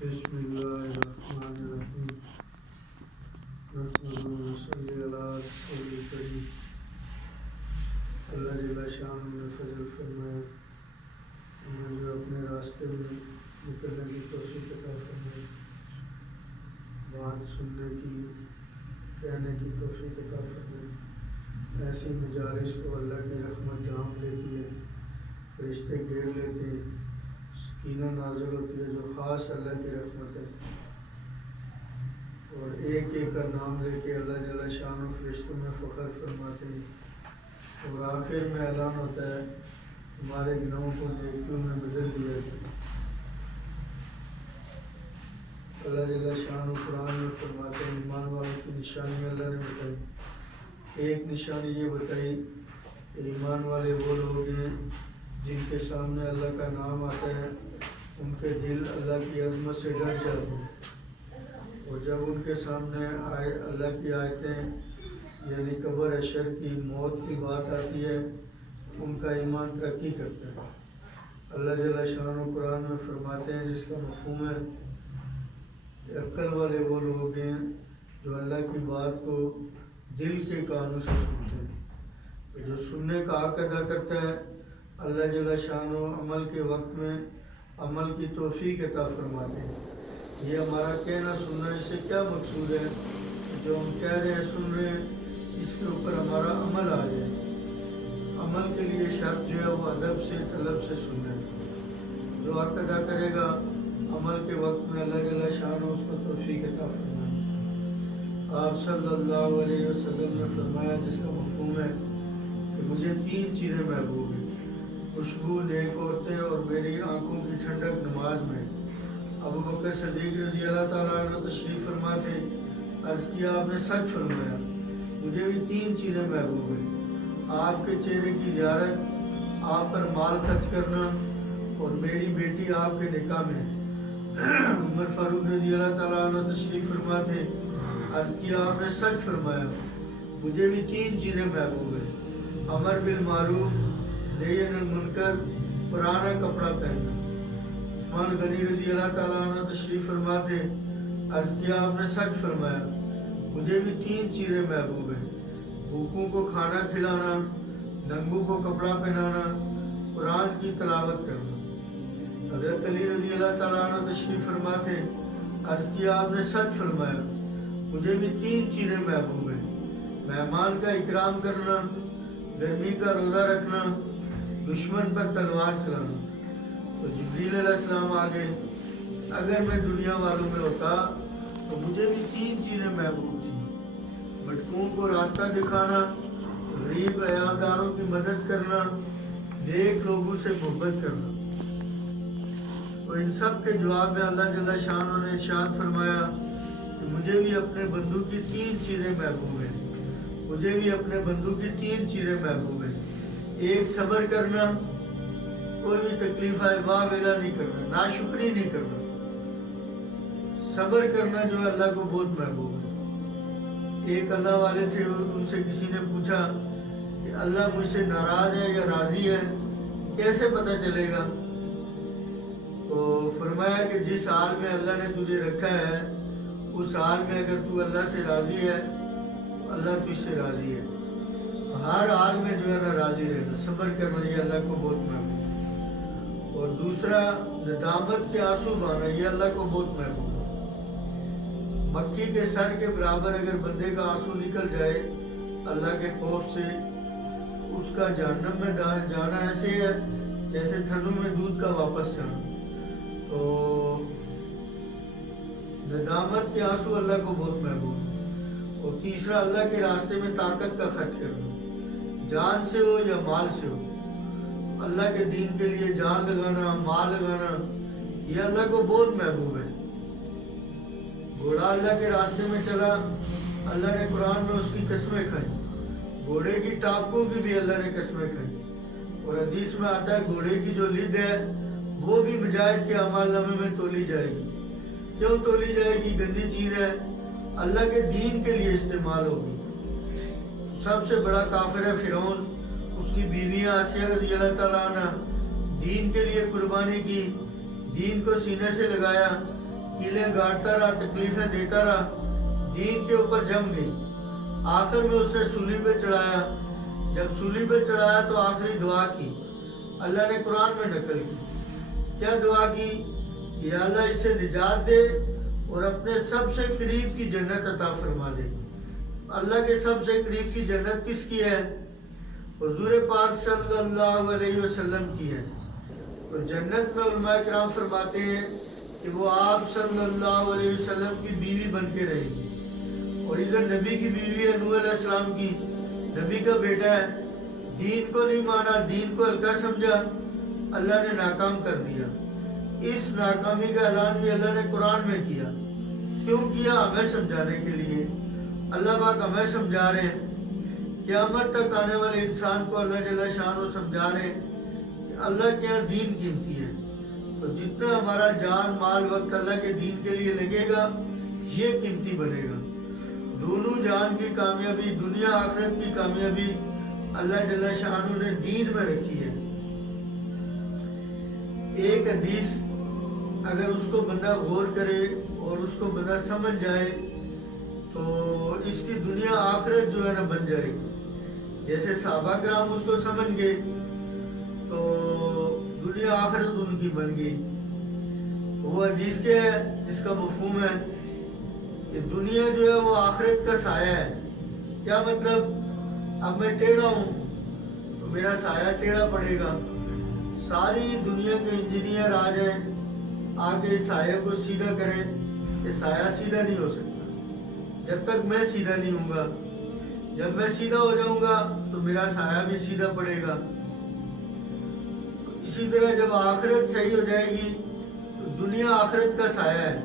بسم اللہ الرحمن الرحیم نحمدہ و نصلی علی رسول کریم۔ اللہ جل شانہ نے فضل فرمایا، ہمیں جو اپنے راستے میں نکلنے کی توفیق عطا فرمائے، بات سننے کی، کہنے کی توفیق عطا فرمائے۔ ایسی مجالس کو اللہ کی رحمت ڈھانپ لیتی ہے، فرشتے گھیر لیتے ہیں، سکینہ نازل ہوتی ہے جو خاص اللہ کی رحمت ہے، اور ایک ایک کا نام لے کے اللہ جل شانہ فرشتوں میں فخر فرماتے ہیں، اور آخر میں اعلان ہوتا ہے ہمارے گناہوں کو نیکیوں میں بدل دیا جائے۔ اللہ جل شانہ قرآن میں فرماتے ہیں ایمان والوں کی نشانی اللہ نے بتائی۔ ایک نشانی یہ بتائی کہ ایمان والے وہ لوگ ہیں جن کے سامنے اللہ کا نام آتا ہے، ان کے دل اللہ کی عظمت سے ڈر جاتے ہیں، اور جب ان کے سامنے اللہ کی آیتیں یعنی قبر اشر کی، موت کی بات آتی ہے، ان کا ایمان ترقی کرتا ہے۔ اللہ جل شانہ قرآن میں فرماتے ہیں جس کا مفہوم ہے کہ عقل والے وہ لوگ ہیں جو اللہ کی بات کو دل کے کانوں سے سنتے ہیں، جو سننے کا حق ادا کرتا ہے۔ اللہ جل شانہ عمل کے وقت میں عمل کی توفیق عطا فرماتے ہیں۔ یہ ہمارا کہنا سننا، اس سے کیا مقصود ہے؟ جو ہم کہہ رہے ہیں سن رہے ہیں، اس کے اوپر ہمارا عمل آ جائے۔ عمل کے لیے شرط جو ہے وہ ادب سے، طلب سے سننا ہے۔ جو حق ادا کرے گا عمل کے وقت میں، اللہ جل شانہ اس کو توفیق عطا فرمائے۔ آپ صلی اللہ علیہ وسلم نے فرمایا جس کا مفہوم ہے کہ مجھے 3 چیزیں محبوب ہیں: خوشبو، نیک عورتیں، اور میری آنکھوں کی ٹھنڈک نماز میں۔ ابو بکر صدیق رضی اللہ تعالیٰ عنہ تشریف فرما تھے، عرض کیا آپ نے سچ فرمایا، مجھے بھی 3 چیزیں محبوب ہیں: آپ کے چہرے کی زیارت، آپ پر مال خرچ کرنا، اور میری بیٹی آپ کے نکاح میں۔ عمر فاروق رضی اللہ تعالیٰ عنہ تشریف فرما تھے، عرض کیا آپ نے سچ فرمایا، مجھے بھی 3 چیزیں محبوب ہیں: امر بالمعروف، نہی عن المنکر، پرانا کپڑا پہننا۔ عثمان غنی رضی اللہ تعالیٰ عنہ تشریف فرما تھے، عرض کیا آپ نے سچ فرمایا، مجھے بھی 3 چیزیں محبوب ہیں: بھوکوں کو کھانا کھلانا، ننگوں کو کپڑا پہنانا، قرآن کی تلاوت کرنا۔ حضرت علی رضی اللہ تعالیٰ عنہ تشریف فرما تھے، عرض کیا آپ نے سچ فرمایا، مجھے بھی 3 چیزیں محبوب ہیں: مہمان کا اکرام کرنا، گرمی کا روزہ رکھنا، دشمن پر تلوار چلانا۔ تو جبریل علیہ السلام آگے، اگر میں دنیا والوں میں ہوتا تو مجھے بھی 3 چیزیں محبوب تھیں: بھٹکوں کو راستہ دکھانا، غریب عیالداروں کی مدد کرنا، نیک لوگوں سے محبت کرنا۔ تو ان سب کے جواب میں اللہ جل شانہ نے ارشاد فرمایا کہ مجھے بھی اپنے بندوں کی 3 چیزیں محبوب ہیں، مجھے بھی اپنے بندوں کی 3 چیزیں محبوب ہیں: ایک، صبر کرنا، کوئی بھی تکلیف آئے واہ ویلا نہیں کرنا، ناشکری نہیں کرنا۔ صبر کرنا جو ہے اللہ کو بہت محبوب ہے۔ ایک اللہ والے تھے، ان سے کسی نے پوچھا کہ اللہ مجھ سے ناراض ہے یا راضی ہے، کیسے پتہ چلے گا؟ تو فرمایا کہ جس حال میں اللہ نے تجھے رکھا ہے، اس حال میں اگر تو اللہ سے راضی ہے، اللہ تجھ سے راضی ہے۔ ہر حال میں جو ہے نا راضی رہنا، صبر کرنا، یہ اللہ کو بہت محبوب ہے۔ اور دوسرا، ندامت کے آنسو بہانا، یہ اللہ کو بہت محبوب ہے۔ مکھی کے سر کے برابر اگر بندے کا آنسو نکل جائے اللہ کے خوف سے، اس کا جہنم میں جانا ایسے ہے جیسے تھنوں میں دودھ کا واپس جانا۔ تو ندامت کے آنسو اللہ کو بہت محبوب ہے۔ اور تیسرا، اللہ کے راستے میں طاقت کا خرچ کرنا، جان سے ہو یا مال سے ہو۔ اللہ کے دین کے لیے جان لگانا، مال لگانا، یہ اللہ کو بہت محبوب ہے۔ گھوڑا اللہ کے راستے میں چلا، اللہ نے قرآن میں اس کی قسمیں کھائیں، گھوڑے کی ٹانپوں کی بھی اللہ نے قسمیں کھائیں۔ اور حدیث میں آتا ہے گھوڑے کی جو لد ہے وہ بھی مجاہد کے اعمال نامے میں تولی جائے گی۔ کیوں تولی جائے گی؟ گندی چیز ہے، اللہ کے دین کے لیے استعمال ہوگی۔ سب سے بڑا کافر ہے فرعون، اس کی بیویاں آسیہ رضی اللہ تعالیٰ عنہ، دین کے لیے قربانی کی، دین کو سینے سے لگایا، کیلیں گاڑتا رہا، تکلیفیں دیتا رہا، دین کے اوپر جم گئی۔ آخر میں اسے سولی پہ چڑھایا۔ جب سولی پہ چڑھایا تو آخری دعا کی، اللہ نے قرآن میں نقل کی۔ کیا دعا کی؟ کہ اللہ اس سے نجات دے اور اپنے سب سے قریب کی جنت عطا فرما دے۔ اللہ کے سب سے قریب کی جنت کس کی ہے؟ حضور پاک صلی اللہ علیہ وسلم کی ہے۔ تو جنت میں علماء کرام فرماتے ہیں کہ وہ آپ صلی اللہ علیہ وسلم کی بیوی بن کے رہے گی، اور ادھر نبی کی بیوی ہے نوح علیہ السلام کی، نبی کا بیٹا ہے۔ دین کو نہیں مانا، دین کو ہلکا سمجھا، اللہ نے ناکام کر دیا۔ اس ناکامی کا اعلان بھی اللہ نے قرآن میں کیا۔ کیوں کیا؟ ہمیں سمجھانے کے لیے۔ اللہ پاک ہمیں سمجھا رہے ہیں، قیامت تک آنے والے انسان کو اللہ جل شانہ سمجھا رہے ہیں کہ اللہ کے یہاں دین قیمتی ہے۔ تو جتنا ہمارا جان مال وقت اللہ کے دین کے لیے لگے گا، یہ قیمتی بنے گا۔ دونوں جان کی کامیابی، دنیا آخرت کی کامیابی اللہ جل شانہ نے دین میں رکھی ہے۔ ایک حدیث اگر اس کو بندہ غور کرے اور اس کو بندہ سمجھ جائے تو اس کی دنیا آخرت جو ہے نا بن جائے گی۔ جیسے صحابہ کرام اس کو سمجھ گئے تو دنیا آخرت ان کی بن گئی۔ وہ حدیث کیا ہے جس کا مفہوم ہے کہ دنیا جو ہے وہ آخرت کا سایہ ہے۔ کیا مطلب؟ اب میں ٹیڑھا ہوں تو میرا سایہ ٹیڑھا پڑے گا۔ ساری دنیا کے انجینئر آ جائیں، آگے سایہ کو سیدھا کریں، کہ سایہ سیدھا نہیں ہو سکتا جب تک میں سیدھا نہیں ہوں گا۔ جب میں سیدھا ہو جاؤں گا تو میرا سایہ بھی سیدھا پڑے گا۔ اسی طرح جب آخرت صحیح ہو جائے گی تو دنیا آخرت کا سایہ ہے،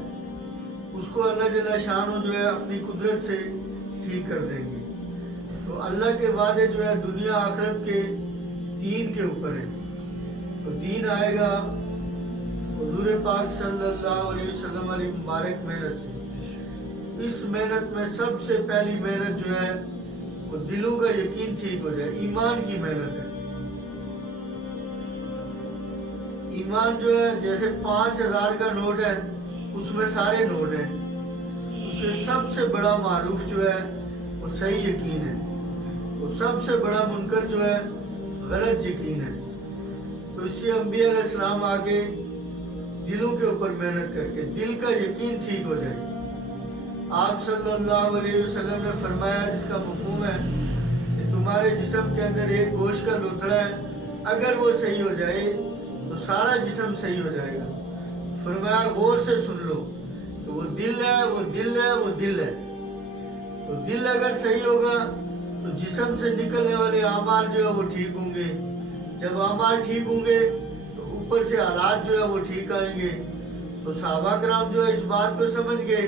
اس کو اللہ جل شانہ جو ہے اپنی قدرت سے ٹھیک کر دیں گے۔ تو اللہ کے وعدے جو ہے دنیا آخرت کے دین کے اوپر ہے۔ تو دین آئے گا حضور پاک صلی اللہ علیہ وسلم علیہ مبارک محنت سے۔ اس محنت میں سب سے پہلی محنت جو ہے وہ دلوں کا یقین ٹھیک ہو جائے، ایمان کی محنت ہے۔ ایمان جو ہے جیسے 5000 کا نوٹ ہے، اس میں سارے نوٹ ہیں، اس سے سب سے بڑا معروف جو ہے وہ صحیح یقین ہے، وہ سب سے بڑا منکر جو ہے غلط یقین ہے۔ تو اس سے انبیاء علیہ السلام آگے دلوں کے اوپر محنت کر کے دل کا یقین ٹھیک ہو جائے۔ آپ صلی اللہ علیہ وسلم نے فرمایا جس کا مفہوم ہے کہ تمہارے جسم کے اندر ایک گوشت کا لوتھڑا ہے، اگر وہ صحیح ہو جائے تو سارا جسم صحیح ہو جائے گا۔ فرمایا غور سے سن لو کہ وہ دل ہے، وہ دل ہے، وہ دل ہے۔ تو دل اگر صحیح ہوگا تو جسم سے نکلنے والے اعمال جو ہے وہ ٹھیک ہوں گے۔ جب اعمال ٹھیک ہوں گے تو اوپر سے حالات جو ہے وہ ٹھیک آئیں گے۔ تو صحابہ کرام جو ہے اس بات کو سمجھ گئے،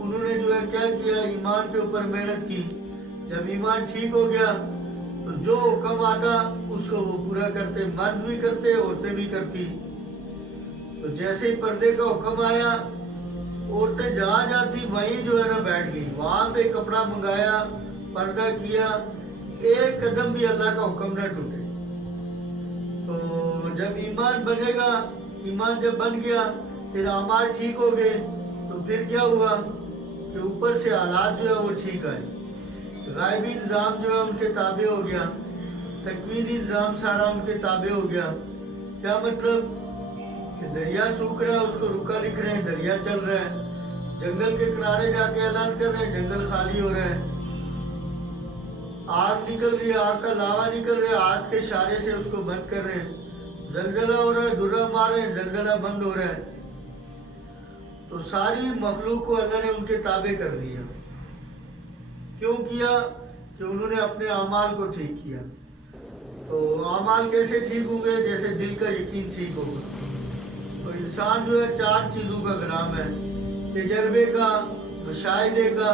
انہوں نے جو ہے کیا کیا؟ ایمان کے اوپر محنت کی۔ جب ایمان ٹھیک ہو گیا تو جو حکم آتا اس کو وہ پورا کرتے، مرد بھی کرتے، عورتیں بھی کرتی۔ تو جیسے ہی پردے کا حکم آیا، عورتیں جہاں جہاں تھی وہیں جو ہے نا بیٹھ گئی، وہاں پہ کپڑا منگایا، پردہ کیا، ایک قدم بھی اللہ کا حکم نہ ٹوٹے۔ تو جب ایمان بنے گا، ایمان جب بن گیا پھر اعمال ٹھیک ہو گئے، تو پھر کیا ہوا کہ اوپر سے حالات جو ہے وہ ٹھیک آئے، غائبی نظام جو ہے ان کے تابع ہو گیا، تکوینی نظام سارا ان کے تابع ہو گیا۔ کیا مطلب؟ کہ دریا سوکھ رہا ہے اس کو رکا لکھ رہے ہیں، دریا چل رہا ہے۔ جنگل کے کنارے جا کے اعلان کر رہے ہیں، جنگل خالی ہو رہا ہے۔ آگ نکل رہی ہے، آگ کا لاوا نکل رہا ہے، ہاتھ کے اشارے سے اس کو بند کر رہے ہیں۔ زلزلہ ہو رہا ہے، درہ مار رہے ہیں، زلزلہ بند ہو رہا ہے۔ تو ساری مخلوق کو اللہ نے ان کے تابع کر دیا۔ کیوں کیا؟ کہ انہوں نے اپنے اعمال کو ٹھیک کیا۔ تو اعمال کیسے ٹھیک ہوں گے؟ جیسے دل کا یقین ٹھیک ہوگا۔ تو انسان جو ہے 4 چیزوں کا غلام ہے، تجربے کا، مشاہدے کا،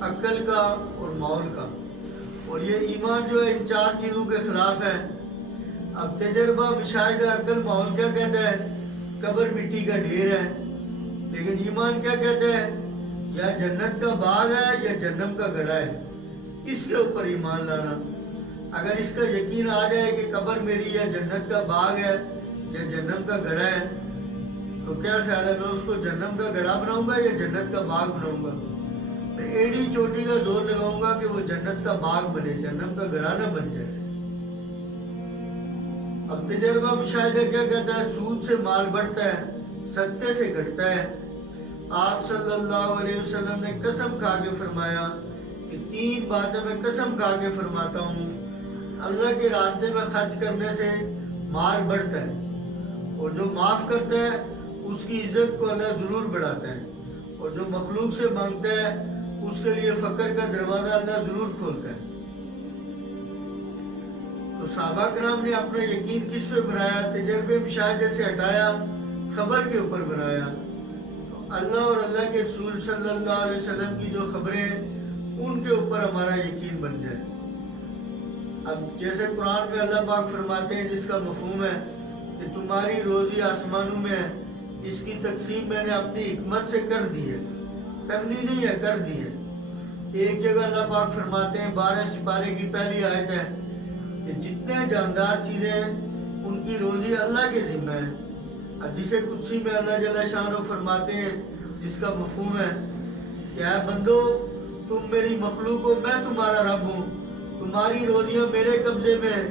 عقل کا اور ماحول کا۔ اور یہ ایمان جو ہے ان 4 چیزوں کے خلاف ہے۔ اب تجربہ، مشاہدہ، عقل، ماحول کیا کہتا ہے؟ قبر مٹی کا ڈھیر ہے۔ لیکن ایمان کیا کہتا ہے؟ یا جنت کا باغ ہے یا جہنم کا گڑھا ہے۔ اس کے اوپر ایمان لانا۔ اگر اس کا یقین آ جائے کہ قبر میری یا جنت کا باغ ہے یا جہنم کا گڑھا ہے، تو کیا خیال ہے میں اس کو جہنم کا گڑھا بناؤں گا یا جنت کا باغ بناؤں گا؟ میں ایڑی چوٹی کا زور لگاؤں گا کہ وہ جنت کا باغ بنے، جہنم کا گڑھا نہ بن جائے۔ اب تجربہ مشاہدہ کیا کہتا ہے؟ سود سے مال بڑھتا ہے، صدقے سے گھٹتا ہے۔ آپ صلی اللہ علیہ وسلم نے قسم کھا کے فرمایا کہ 3 باتیں میں قسم کھا کے فرماتا ہوں، اللہ کے راستے میں خرچ کرنے سے مال بڑھتا ہے، اور جو معاف کرتا ہے اس کی عزت کو اللہ ضرور بڑھاتا ہے، اور جو مخلوق سے مانگتا ہے اس کے لیے فقر کا دروازہ اللہ ضرور کھولتا ہے۔ تو صحابہ کرام نے اپنا یقین کس پہ بنایا؟ تجربے مشاہدے سے ہٹایا، خبر کے اوپر بنایا۔ تو اللہ اور اللہ کے رسول صلی اللہ علیہ وسلم کی جو خبریں ہیں ان کے اوپر ہمارا یقین بن جائے۔ اب جیسے قرآن میں اللہ پاک فرماتے ہیں جس کا مفہوم ہے کہ تمہاری روزی آسمانوں میں ہے، اس کی تقسیم میں نے اپنی حکمت سے کر دی ہے، کرنی نہیں ہے، کر دی ہے۔ ایک جگہ اللہ پاک فرماتے ہیں 12 سپارے کی پہلی آیت ہے کہ جتنے جاندار چیزیں ہیں ان کی روزی اللہ کے ذمہ ہے۔ حدیث قدسی میں اللہ جل شانہ فرماتے ہیں جس کا مفہوم ہے کہ اے بندو تم میری مخلوق ہو، میں تمہارا رب ہوں، تمہاری روزیاں میرے قبضے میں ہیں،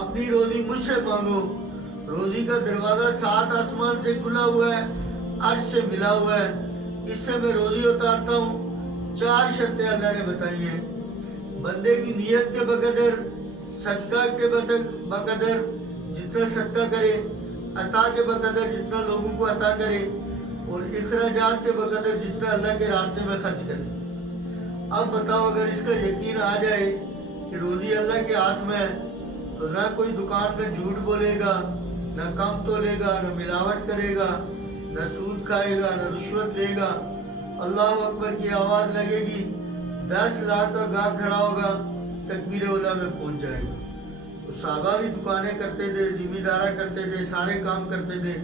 اپنی روزی مجھ سے مانگو۔ روزی کا دروازہ 7 آسمان سے کھلا ہوا ہے، عرش سے ملا ہوا ہے، اس سے میں روزی اتارتا ہوں۔ 4 شرطیں اللہ نے بتائی ہیں۔ بندے کی نیت کے بقدر، صدقہ کے بقدر جتنا صدقہ کرے، عطا کے بقدر جتنا لوگوں کو عطا کرے، اور اخراجات کے بقدر جتنا اللہ کے راستے میں خرچ کرے۔ اب بتاؤ اگر اس کا یقین آ جائے کہ روزی اللہ کے ہاتھ میں ہے تو نہ کوئی دکان میں جھوٹ بولے گا، نہ کم تولے گا، نہ ملاوٹ کرے گا، نہ سود کھائے گا، نہ رشوت لے گا۔ اللہ اکبر کی آواز لگے گی، 10 لاکھ کا گاہک کھڑا ہوگا، تکبیر اولیٰ میں پہنچ جائے گا۔ تو صحابہ بھی دکانیں کرتے تھے، ذمہ دارہ کرتے تھے، سارے کام کرتے تھے،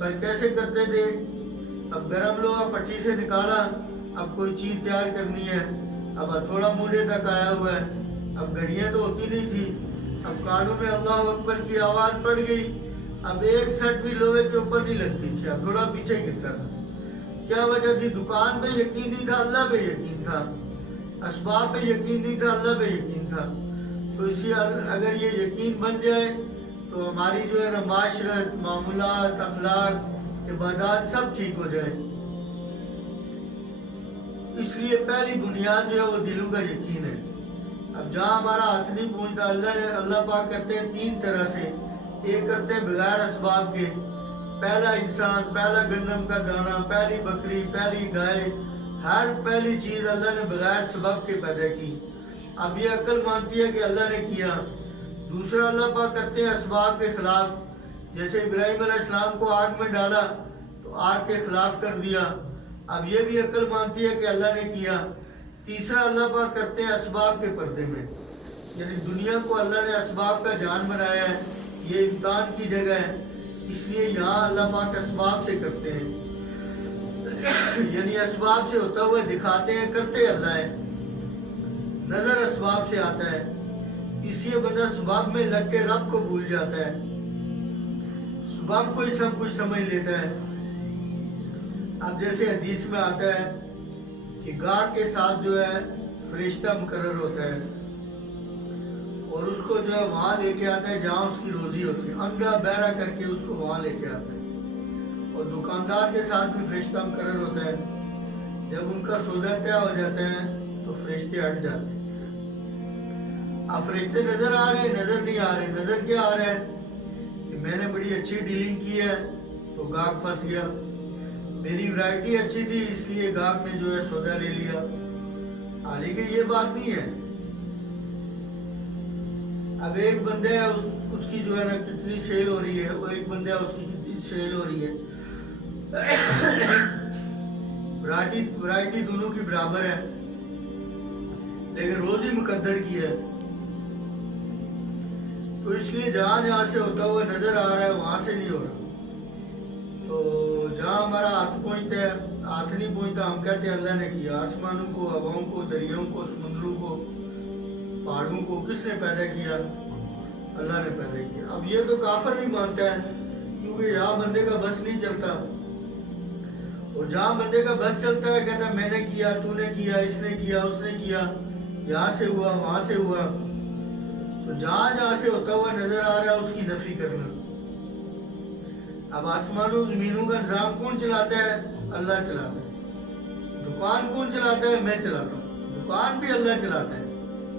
پر کیسے کرتے تھے؟ اب گرم لوہا پٹھی سے نکالا، اب کوئی چیز تیار کرنی ہے، اب ہتھوڑا مونڈے تک آیا ہوا ہے، اب گھڑیاں تو ہوتی نہیں تھی، اب کانوں میں اللہ اکبر کی آواز پڑ گئی، اب ایک سٹ بھی لوہے کے اوپر نہیں لگتی تھی، ہتھوڑا پیچھے گرتا تھا۔ کیا وجہ تھی؟ دکان پہ یقین نہیں تھا، اللہ پہ یقین تھا، اسباب پہ یقین نہیں تھا، اللہ پہ یقین تھا۔ تو اسی اگر یہ یقین بن جائے تو ہماری جو ہے نا معاشرت، معاملات، اخلاق، عبادات سب ٹھیک ہو جائیں۔ اس لیے پہلی بنیاد جو ہے وہ دلوں کا یقین ہے۔ اب جہاں ہمارا ہاتھ نہیں پہنچتا، اللہ پاک کرتے ہیں 3 طرح سے۔ ایک کرتے ہیں بغیر اسباب کے، پہلا انسان، پہلا گندم کا دانہ، پہلی بکری، پہلی گائے، ہر پہلی چیز اللہ نے بغیر سبب کے پیدا کی۔ اب یہ عقل مانتی ہے کہ اللہ نے کیا۔ دوسرا اللہ پاک کرتے ہیں اسباب کے خلاف، جیسے ابراہیم علیہ السلام کو آگ میں ڈالا تو آگ کے خلاف کر دیا، اب یہ بھی عقل مانتی ہے کہ اللہ نے کیا۔ تیسرا اللہ پاک کرتے ہیں اسباب کے پردے میں، یعنی دنیا کو اللہ نے اسباب کا جان بنایا ہے، یہ امتحان کی جگہ ہے، اس لیے یہاں اللہ پاک اسباب سے کرتے ہیں، یعنی اسباب سے ہوتا ہوا دکھاتے ہیں، کرتے اللہ ہے۔ نظر اسباب سے آتا ہے، اس لیے بندہ سبب میں لگ کے رب کو بھول جاتا ہے، سبب کو ہی سب کچھ سمجھ لیتا ہے۔ اب جیسے حدیث میں آتا ہے کہ گاہک کے ساتھ جو ہے فرشتہ مقرر ہوتا ہے اور اس کو جو ہے وہاں لے کے آتا ہے جہاں اس کی روزی ہوتی ہے، انگا بہرا کر کے اس کو وہاں لے کے آتا ہے۔ اور دکاندار کے ساتھ بھی فرشتہ مقرر ہوتا ہے، جب ان کا سودا طے ہو جاتا ہے تو فرشتے ہٹ جاتے ہیں۔ اب فرشتے نظر آ رہے ہیں، نظر نہیں آ رہے، نظر کیا آ رہا ہے کہ میں نے بڑی اچھی ڈیلنگ کی ہے تو گاہک پھنس گیا، میری ورائٹی اچھی تھی اس لیے گاہک نے جو ہے سودا لے لیا، حالانکہ یہ بات نہیں ہے۔ اب ایک بندہ ہے اس کی جو ہے نا کتنی سیل ہو رہی ہے، وہ ایک بندہ ہے اس کی کتنی سیل ہو رہی ہے، ورائٹی دونوں کی برابر ہے لیکن روزی مقدر کی ہے۔ تو اس لیے جہاں جہاں سے ہوتا ہوا نظر آ رہا ہے وہاں سے نہیں ہو رہا۔ تو جہاں ہمارا ہاتھ پہنچتا ہے، ہاتھ نہیں پہنچتا، ہم کہتے ہیں اللہ نے کیا۔ آسمانوں کو، ہواؤں کو، دریاؤں کو، سمندروں کو، پہاڑوں کو کس نے پیدا کیا؟ اللہ نے پیدا کیا۔ اب یہ تو کافر بھی مانتا ہے کیونکہ یہاں بندے کا بس نہیں چلتا۔ اور جہاں بندے کا بس چلتا ہے کہتا ہے میں نے کیا، تو نے کیا، اس نے کیا، اس نے کیا، یہاں سے ہوا، وہاں سے ہوا، تو جہاں جہاں سے ہوتا ہوا نظر آ رہا ہے اس کی نفی کرنا۔ اب آسمانوں زمینوں کا نظام کون چلاتا ہے؟ اللہ چلاتا ہے۔ دکان کون چلاتا ہے؟ میں چلاتا ہوں۔ دکان بھی اللہ چلاتا ہے،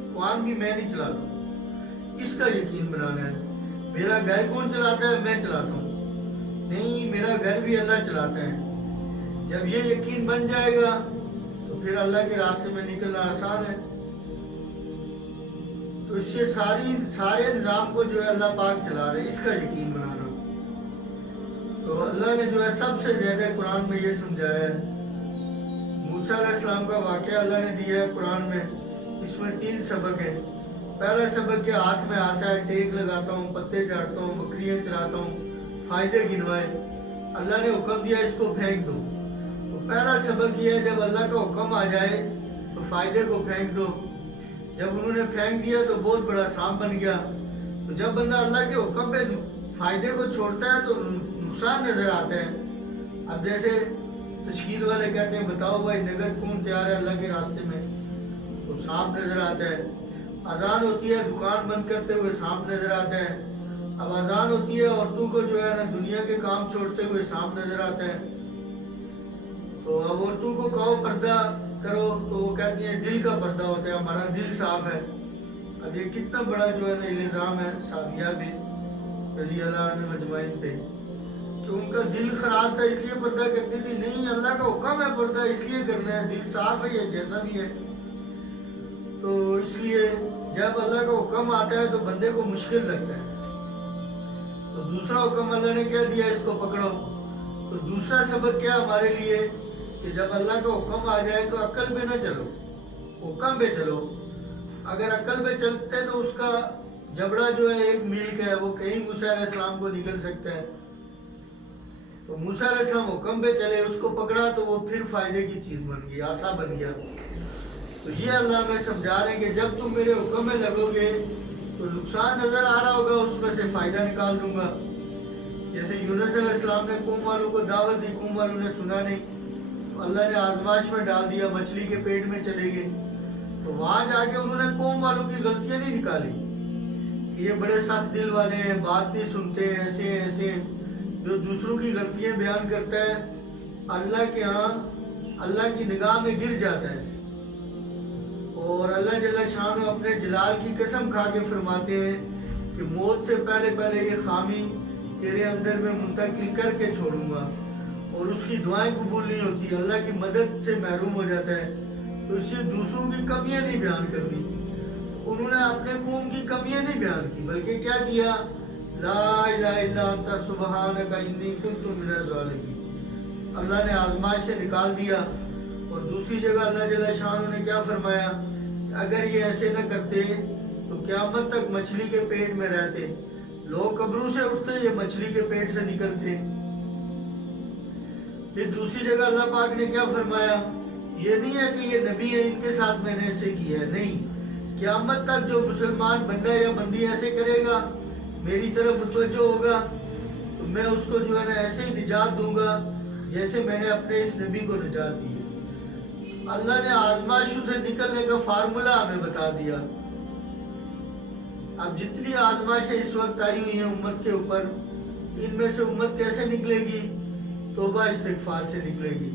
دکان بھی میں نہیں چلاتا ہوں، اس کا یقین بنانا ہے۔ میرا گھر کون چلاتا ہے؟ میں چلاتا ہوں، نہیں، میرا گھر بھی اللہ چلاتا ہے۔ جب یہ یقین بن جائے گا تو پھر اللہ کے راستے میں نکلنا آسان ہے۔ تو اس سے سارے نظام کو جو ہے اللہ پاک چلا رہے ہیں، اس کا یقین بنانا۔ تو اللہ نے جو ہے سب سے زیادہ قرآن میں یہ سمجھایا ہے۔ موسیٰ علیہ السلام کا واقعہ اللہ نے دیا ہے قرآن میں، اس میں 3 سبق ہیں۔ پہلا سبق کہ ہاتھ میں عصا ہے، ٹیک لگاتا ہوں، پتے چاٹتا ہوں، بکریاں چراتا ہوں، فائدے گنوائے۔ اللہ نے حکم دیا اس کو پھینک دو۔ تو پہلا سبق یہ ہے جب اللہ کا حکم آ جائے تو فائدے کو پھینک دو۔ جب انہوں نے پھینک دیا تو بہت بڑا سانپ بن گیا۔ تو جب بندہ اللہ کے حکم پہ فائدے کو چھوڑتا ہے تو نقصان نظر آتا ہے۔ اب جیسے تشکیل والے کہتے ہیں بتاؤ بھائی نگد کون تیار ہے اللہ کے راستے میں، تو سانپ نظر آتا ہے۔ اذان ہوتی ہے، دکان بند کرتے ہوئے سانپ نظر آتا ہے۔ اب اذان ہوتی ہے، عورتوں کو جو ہے نا دنیا کے کام چھوڑتے ہوئے سانپ نظر آتا ہے۔ تو اب عورتوں کو کہو پردہ کرو تو وہ کہتی ہیں دل کا پردہ ہوتا ہے، ہمارا دل صاف ہے۔ اب یہ کتنا بڑا جو ہے نا الزام ہے صحابیہ پہ رضی اللہ عنہ مجمعین پہ کہ ان کا دل خراب تھا اس لیے پردہ کرتی تھی۔ نہیں، اللہ کا حکم ہے پردہ اس لیے کرنا ہے، دل صاف ہے یا جیسا بھی ہے۔ تو اس لیے جب اللہ کا حکم آتا ہے تو بندے کو مشکل لگتا ہے۔ تو دوسرا حکم اللہ نے کیا دیا، اس کو پکڑو۔ تو دوسرا سبق کیا ہمارے لیے کہ جب اللہ کا حکم آ جائے تو عقل پہ نہ چلو، حکم پہ چلو۔ اگر عقل پہ چلتے تو اس کا جبڑا جو ہے 1 میل کا ہے، وہ کہیں موسیٰ علیہ السلام کو نکل سکتا ہے۔ تو موسیٰ علیہ السلام حکم پہ چلے، اس کو پکڑا تو وہ پھر فائدے کی چیز بن گئی، عصا بن گیا۔ تو یہ اللہ ہمیں سمجھا رہے ہیں کہ جب تم میرے حکم میں لگو گے تو نقصان نظر آ رہا ہوگا، اس میں سے فائدہ نکال دوں گا۔ جیسے یونس علیہ السلام نے قوم والوں کو دعوت دی، قوم والوں نے سنا نہیں، تو اللہ نے آزمائش میں ڈال دیا، مچھلی کے پیٹ میں چلے گئے۔ تو وہاں جا کے انہوں نے قوم والوں کی غلطیاں نہیں نکالی کہ یہ بڑے سخت دل والے ہیں، بات نہیں سنتے، ایسے ایسے جو دوسروں کی غلطیاں بیان کرتا ہے اللہ کے ہاں اللہ کی نگاہ میں گر جاتا ہے۔ اور اللہ جل شانہ اپنے جلال کی قسم کھا کے فرماتے ہیں کہ موت سے پہلے پہلے یہ خامی تیرے اندر میں منتقل کر کے چھوڑوں گا۔ اور اس کی دعائیں قبول نہیں ہوتی، اللہ کی مدد سے محروم ہو جاتا ہے۔ تو اس سے دوسروں کی کمیاں نہیں بیان کرنی۔ انہوں نے اپنے قوم کی کمیاں نہیں بیان کی، بلکہ کیا کیا، لا الہ الا انت سبحانک انی کنت من الظالمین۔ اللہ نے آزمائش سے نکال دیا۔ اور دوسری جگہ اللہ جل شانہ نے کیا فرمایا، اگر یہ ایسے نہ کرتے تو قیامت تک مچھلی کے پیٹ میں رہتے، لوگ قبروں سے اٹھتے، یہ مچھلی کے پیٹ سے نکلتے۔ پھر دوسری جگہ اللہ پاک نے کیا فرمایا، یہ نہیں ہے کہ یہ نبی ہے ان کے ساتھ میں نے ایسے کیا ہے، نہیں، قیامت تک جو مسلمان بندہ یا بندی ایسے کرے گا، میری طرف متوجہ ہوگا، تو میں اس کو جو ہے نا ایسے ہی نجات دوں گا جیسے میں نے اپنے اس نبی کو نجات دی ہے۔ اللہ نے آزمائشوں سے نکلنے کا فارمولہ ہمیں بتا دیا۔ اب جتنی آزمائشیں اس وقت آئی ہوئی ہیں امت کے اوپر، ان میں سے امت کیسے نکلے گی؟ توبہ استغفار سے نکلے گی۔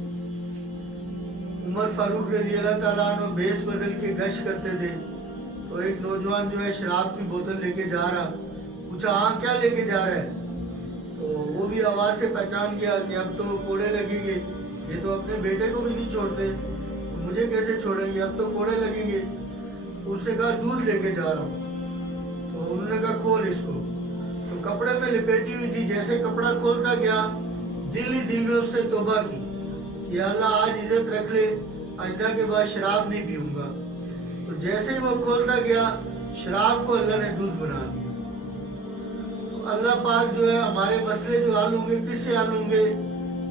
عمر فاروق رضی اللہ تعالیٰ عنہ بیس بدل کے گشت کرتے تھے، تو ایک نوجوان جو ہے شراب کی بوتل لے کے جا رہا، پوچھا ہاں کیا لے کے جا رہا ہے؟ تو وہ بھی آواز سے پہچان گیا کہ اب تو کوڑے لگیں گے، یہ تو اپنے بیٹے کو بھی نہیں چھوڑتے، مجھے کیسے چھوڑیں گے، اب تو کوڑے لگیں گے۔ تو اس نے کہا دودھ لے کے جا رہا ہوں۔ تو انہوں نے کہا کھول اس کو، تو کپڑے میں لپیٹی ہوئی تھی، جیسے کپڑا کھولتا گیا دل ہی دل میں اس نے توبہ کی، یا اللہ آج عزت رکھ لے، آئندہ کے بعد شراب نہیں پیوں گا۔ تو جیسے ہی وہ کھولتا گیا شراب کو اللہ نے دودھ بنا دیا۔ تو اللہ پاک جو ہے ہمارے مسئلے جو حل ہوں گے کس سے حل ہوں گے؟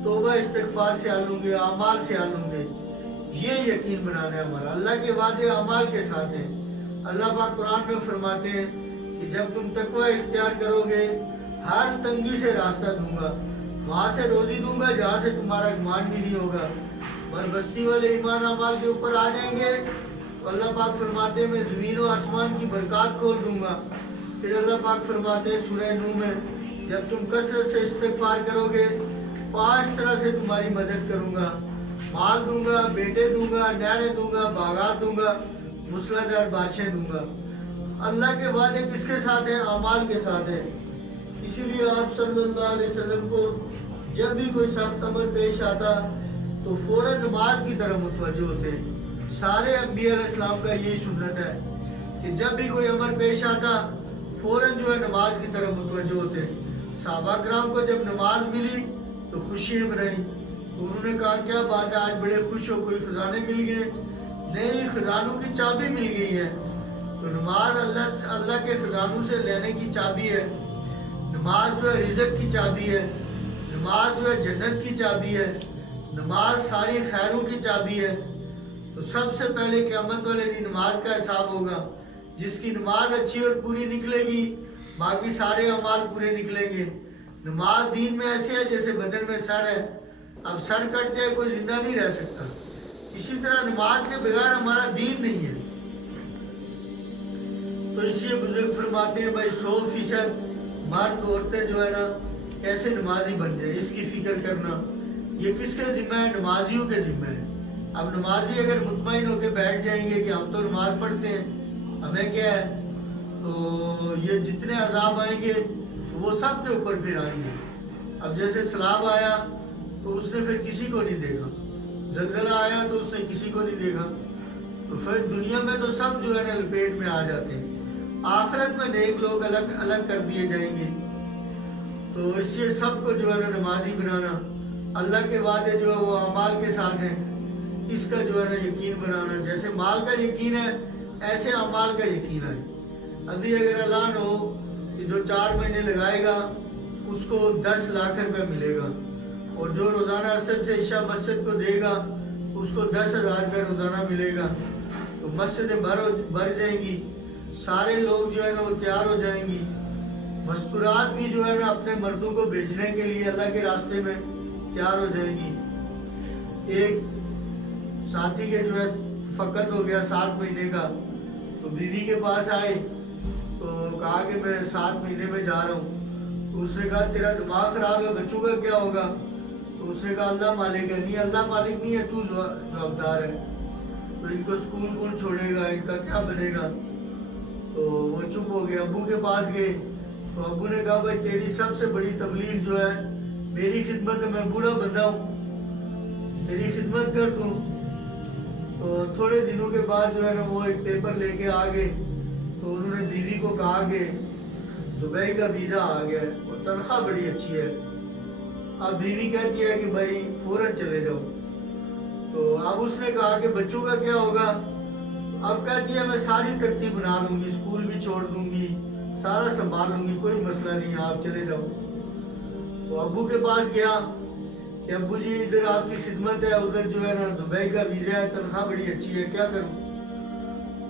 توبہ استغفار سے حل ہوں گے، اعمال سے حل ہوں گے۔ یہ یقین بنانا ہے ہمارا، اللہ کے وعدے اعمال کے ساتھ ہیں۔ اللہ پاک قرآن میں فرماتے ہیں کہ جب تم تقوی اختیار کرو گے ہر تنگی سے راستہ دوں گا۔ وہاں سے روزی دوں گا جہاں سے تمہارا گمان بھی نہیں ہوگا، اور بستی والے ایمان اعمال کے اوپر آ جائیں گے تو اللہ پاک فرماتے ہیں میں زمین و آسمان کی برکات کھول دوں گا۔ پھر اللہ پاک فرماتے ہیں سورہ نوح میں جب تم کثرت سے استغفار کرو گے 5 طرح سے تمہاری مدد کروں گا، مال دوں گا، بیٹے دوں گا، نہریں دوں گا، باغات دوں گا، موسلادھار بارشیں دوں گا۔ اللہ کے وعدے کس کے ساتھ ہیں؟ اعمال کے ساتھ ہیں۔ اسی لیے آپ صلی اللہ علیہ وسلم کو جب بھی کوئی سخت امر پیش آتا تو فوراً نماز کی طرف متوجہ ہوتے ہیں۔ سارے انبیاء علیہ السلام کا یہی سنت ہے کہ جب بھی کوئی امر پیش آتا فوراً جو ہے نماز کی طرف متوجہ ہوتے ہیں۔ صحابہ کرام کو جب نماز ملی تو خوشیاں منائیں، تو انہوں نے کہا کیا بات ہے، آج بڑے خوش ہو، کوئی خزانے مل گئے؟ نئی خزانوں کی چابی مل گئی ہے۔ تو نماز اللہ کے خزانوں سے لینے کی چابی ہے، نماز جو ہے رزق کی چابی ہے، نماز جو ہے جنت کی چابی ہے، نماز ساری خیروں کی چابی ہے۔ تو سب سے پہلے قیامت والے دن نماز کا حساب ہوگا۔ جس کی نماز اچھی اور پوری نکلے گی باقی سارے اعمال پورے نکلیں گے۔ نماز دین میں ایسے ہے جیسے بدن میں سر ہے، اب سر کٹ جائے کوئی زندہ نہیں رہ سکتا، اسی طرح نماز کے بغیر ہمارا دین نہیں ہے۔ تو اس لیے بزرگ فرماتے ہیں بھائی 100% مرد عورتیں جو ہے نا کیسے نمازی بن جائے، اس کی فکر کرنا یہ کس کے ذمہ ہے؟ نمازیوں کے ذمہ ہے۔ اب نمازی اگر مطمئن ہو کے بیٹھ جائیں گے کہ ہم تو نماز پڑھتے ہیں، ہمیں کیا ہے، تو یہ جتنے عذاب آئیں گے وہ سب کے اوپر پھر آئیں گے۔ اب جیسے سیلاب آیا تو اس نے پھر کسی کو نہیں دیکھا، زلزلہ آیا تو اس نے کسی کو نہیں دیکھا، تو پھر دنیا میں تو سب جو ہے نا لپیٹ میں آ جاتے ہیں۔ آخرت میں نیک لوگ الگ الگ کر دیے جائیں گے۔ تو اس سے سب کو جو ہے نا نمازی بنانا، اللہ کے وعدے جو ہے وہ اعمال کے ساتھ ہیں، اس کا جو ہے نا یقین بنانا۔ جیسے مال کا یقین ہے ایسے اعمال کا یقین ہے۔ ابھی اگر اعلان ہو کہ جو 4 مہینے لگائے گا اس کو 10 لاکھ روپے ملے گا، اور جو روزانہ عصر سے عشاء مسجد کو دے گا اس کو 10,000 روپے روزانہ ملے گا، تو مسجدیں بھر جائیں گی، سارے لوگ جو ہے نا وہ تیار ہو جائیں گی۔ مستورات بھی جو ہے نا اپنے مردوں کو بھیجنے کے لیے اللہ کے راستے میں تیار ہو جائیں گی۔ ایک ساتھی کے جو ہے فقط ہو گیا 7 مہینے کا، تو بیوی کے پاس آئے تو کہا کہ میں 7 مہینے میں جا رہا ہوں، تو اس نے کہا تیرا دماغ خراب ہے، بچوں کا کیا ہوگا؟ تو اس نے کہا اللہ مالک ہے۔ نہیں، اللہ مالک نہیں ہے، تو جوابدار ہے، تو ان کو اسکول کون چھوڑے گا، ان کا کیا بنے گا؟ تو وہ چپ ہو گیا۔ ابو کے پاس گئے تو ابو نے کہا بھائی تیری سب سے بڑی تبلیغ جو ہے میری خدمت ہے، میں بوڑھا بندہ ہوں، میری خدمت کر دوں۔ تو تھوڑے دنوں کے بعد جو ہے نا وہ ایک پیپر لے کے آ گئے، تو انہوں نے بیوی کو کہا کہ دبئی کا ویزا آ گیا ہے اور تنخواہ بڑی اچھی ہے۔ اب بیوی کہتی ہے کہ بھائی فوراً چلے جاؤ۔ تو اب اس نے کہا کہ بچوں کا کیا ہوگا؟ اب کہتی ہے میں ساری ترتیب بنا لوں گی، اسکول بھی چھوڑ دوں گی، سارا سنبھال لوں گی، کوئی مسئلہ نہیں ہے، آپ چلے جاؤ۔ تو ابو کے پاس گیا کہ ابو جی ادھر آپ کی خدمت ہے، ادھر جو ہے نا دبئی کا ویزا ہے، تنخواہ بڑی اچھی ہے، کیا کروں؟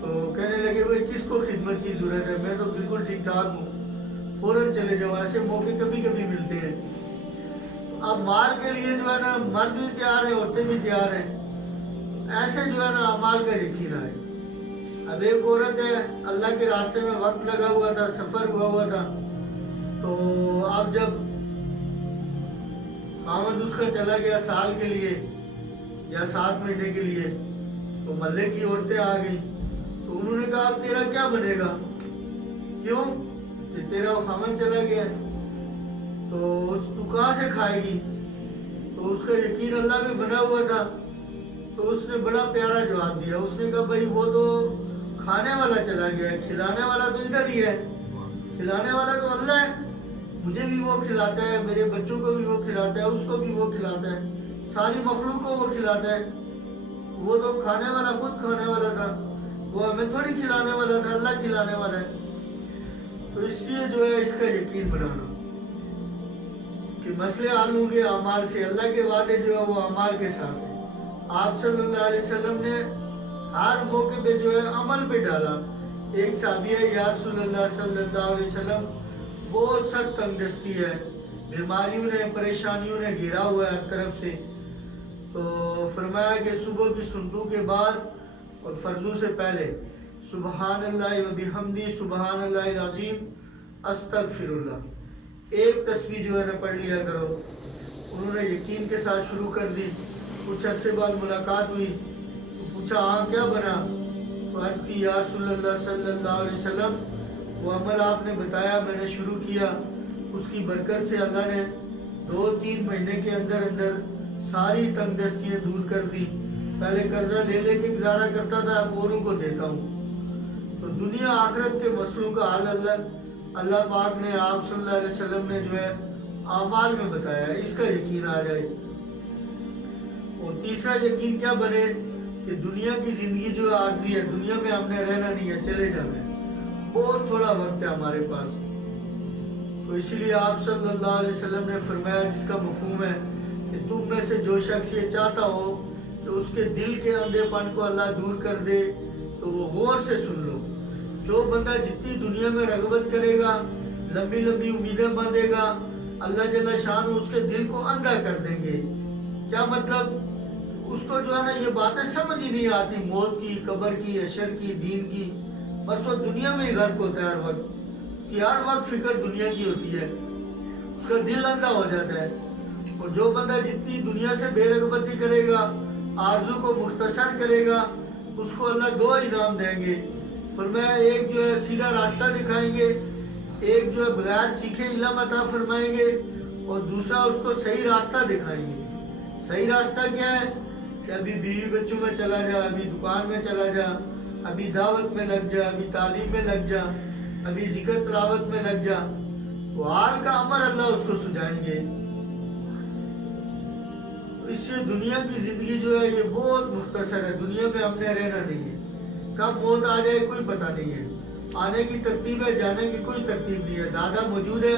تو کہنے لگے بھائی کس کو خدمت کی ضرورت ہے، میں تو بالکل ٹھیک ٹھاک ہوں، فوراً چلے جاؤ۔ ایسے موقع کبھی کبھی ملتے ہیں۔ اب مال کے لیے جو ہے نا مرد بھی تیار ہے، عورتیں بھی تیار ہیں، ایسے جو ہے نا اعمال کا یقین آئے۔ اب ایک عورت ہے اللہ کے راستے میں وقت لگا ہوا تھا، سفر ہوا تھا، تو اب جب خامد اس کا چلا گیا سال کے لیے یا 7 مہینے کے لیے، تو محلے کی عورتیں آ گئیں، تو انہوں نے کہا اب تیرا کیا بنے گا؟ کیوں کہ تیرا خامد چلا گیا ہے، تو کہاں سے کھائے گی؟ تو اس کا یقین اللہ میں بنا ہوا تھا، تو اس نے بڑا پیارا جواب دیا۔ اس نے کہا بھائی وہ تو کھانے والا چلا گیا ہے، کھلانے والا تو ادھر ہی ہے، کھلانے والا تو اللہ ہے، مجھے بھی وہ کھلاتا ہے، میرے بچوں کو بھی وہ کھلاتا ہے، اس کو بھی وہ کھلاتا ہے، ساری مخلوق کو وہ کھلاتا ہے۔ وہ تو کھانے والا خود کھانے والا تھا، وہ ہمیں تھوڑی کھلانے والا تھا، اللہ کھلانے والا ہے۔ تو اس لیے جو ہے اس کا یقین بنانا کہ مسئلے حل ہوں گے اعمال سے، اللہ کے وعدے جو ہے وہ اعمال کے ساتھ ہیں۔ آپ صلی اللہ علیہ وسلم نے ہر موقع پہ جو ہے عمل پہ ڈالا۔ ایک صحابی ہے یا رسول اللہ صلی اللہ علیہ وسلم بہت سخت تنگ دستی ہے، بیماریوں نے پریشانیوں نے گھیرا ہوا ہے ہر طرف سے. تو فرمایا کہ صبح کی سنتوں کے بعد اور فرضوں سے پہلے سبحان اللہ و بحمدی سبحان اللہ العظیم استغفر اللہ ایک تسبیح جو ہے نا پڑھ لیا کرو. انہوں نے یقین کے ساتھ شروع کر دی. کچھ عرصے بعد ملاقات ہوئی تو پوچھا ہاں کیا بنا؟ تو عرض کی یا رسول اللہ صلی اللہ علیہ وسلم وہ عمل آپ نے بتایا میں نے شروع کیا، اس کی برکت سے اللہ نے 2-3 مہینے کے اندر اندر ساری تنگ دستیاں دور کر دی. پہلے قرضہ لے لے کے گزارا کرتا تھا، اب اوروں کو دیتا ہوں. تو دنیا آخرت کے مسئلوں کا حل اللہ پاک نے آپ صلی اللہ علیہ وسلم نے جو ہے اعمال میں بتایا. اس کا یقین آ جائے. اور تیسرا یقین کیا بنے کہ دنیا کی زندگی جو عارضی ہے، دنیا میں ہم نے رہنا نہیں ہے، چلے جانا ہے. بہت تھوڑا وقت ہے ہمارے پاس. تو اس لیے آپ صلی اللہ علیہ وسلم نے فرمایا جس کا مفہوم ہے کہ تم میں سے جو شخص یہ چاہتا ہو کہ اس کے دل کے اندھے پن کو اللہ دور کر دے تو وہ غور سے سن لو. جو بندہ جتنی دنیا میں رغبت کرے گا، لمبی لمبی امیدیں باندھے گا، اللہ جل شان اس کے دل کو اندھا کر دیں گے. کیا مطلب؟ اس کو جو ہے نا یہ باتیں سمجھ ہی نہیں آتی، موت کی، قبر کی، حشر کی، دین کی. بس وہ دنیا میں ہی غرق ہوتا ہے ہر وقت. اس کی ہر وقت فکر دنیا کی ہوتی ہے، اس کا دل اندھا ہو جاتا ہے. اور جو بندہ جتنی دنیا سے بے رغبتی کرے گا، آرزو کو مختصر کرے گا، اس کو اللہ 2 انعام دیں گے. فرمایا ایک جو ہے سیدھا راستہ دکھائیں گے، ایک جو ہے بغیر سیکھے علم عطا فرمائیں گے، اور دوسرا اس کو صحیح راستہ دکھائیں گے. صحیح راستہ کیا ہے کہ ابھی بیوی بچوں میں چلا جا، ابھی دکان میں چلا جا، ابھی دعوت میں لگ جا، ابھی تعلیم میں لگ جا، ابھی ذکر تلاوت میں لگ جا. وہ حال کا امر اللہ اس کو سجائیں گے. اس سے دنیا کی زندگی جو ہے یہ بہت مختصر ہے. دنیا میں ہم نے رہنا نہیں ہے. کب موت آ جائے کوئی پتہ نہیں ہے. آنے کی ترتیب ہے، جانے کی کوئی ترتیب نہیں ہے. دادا موجود ہے،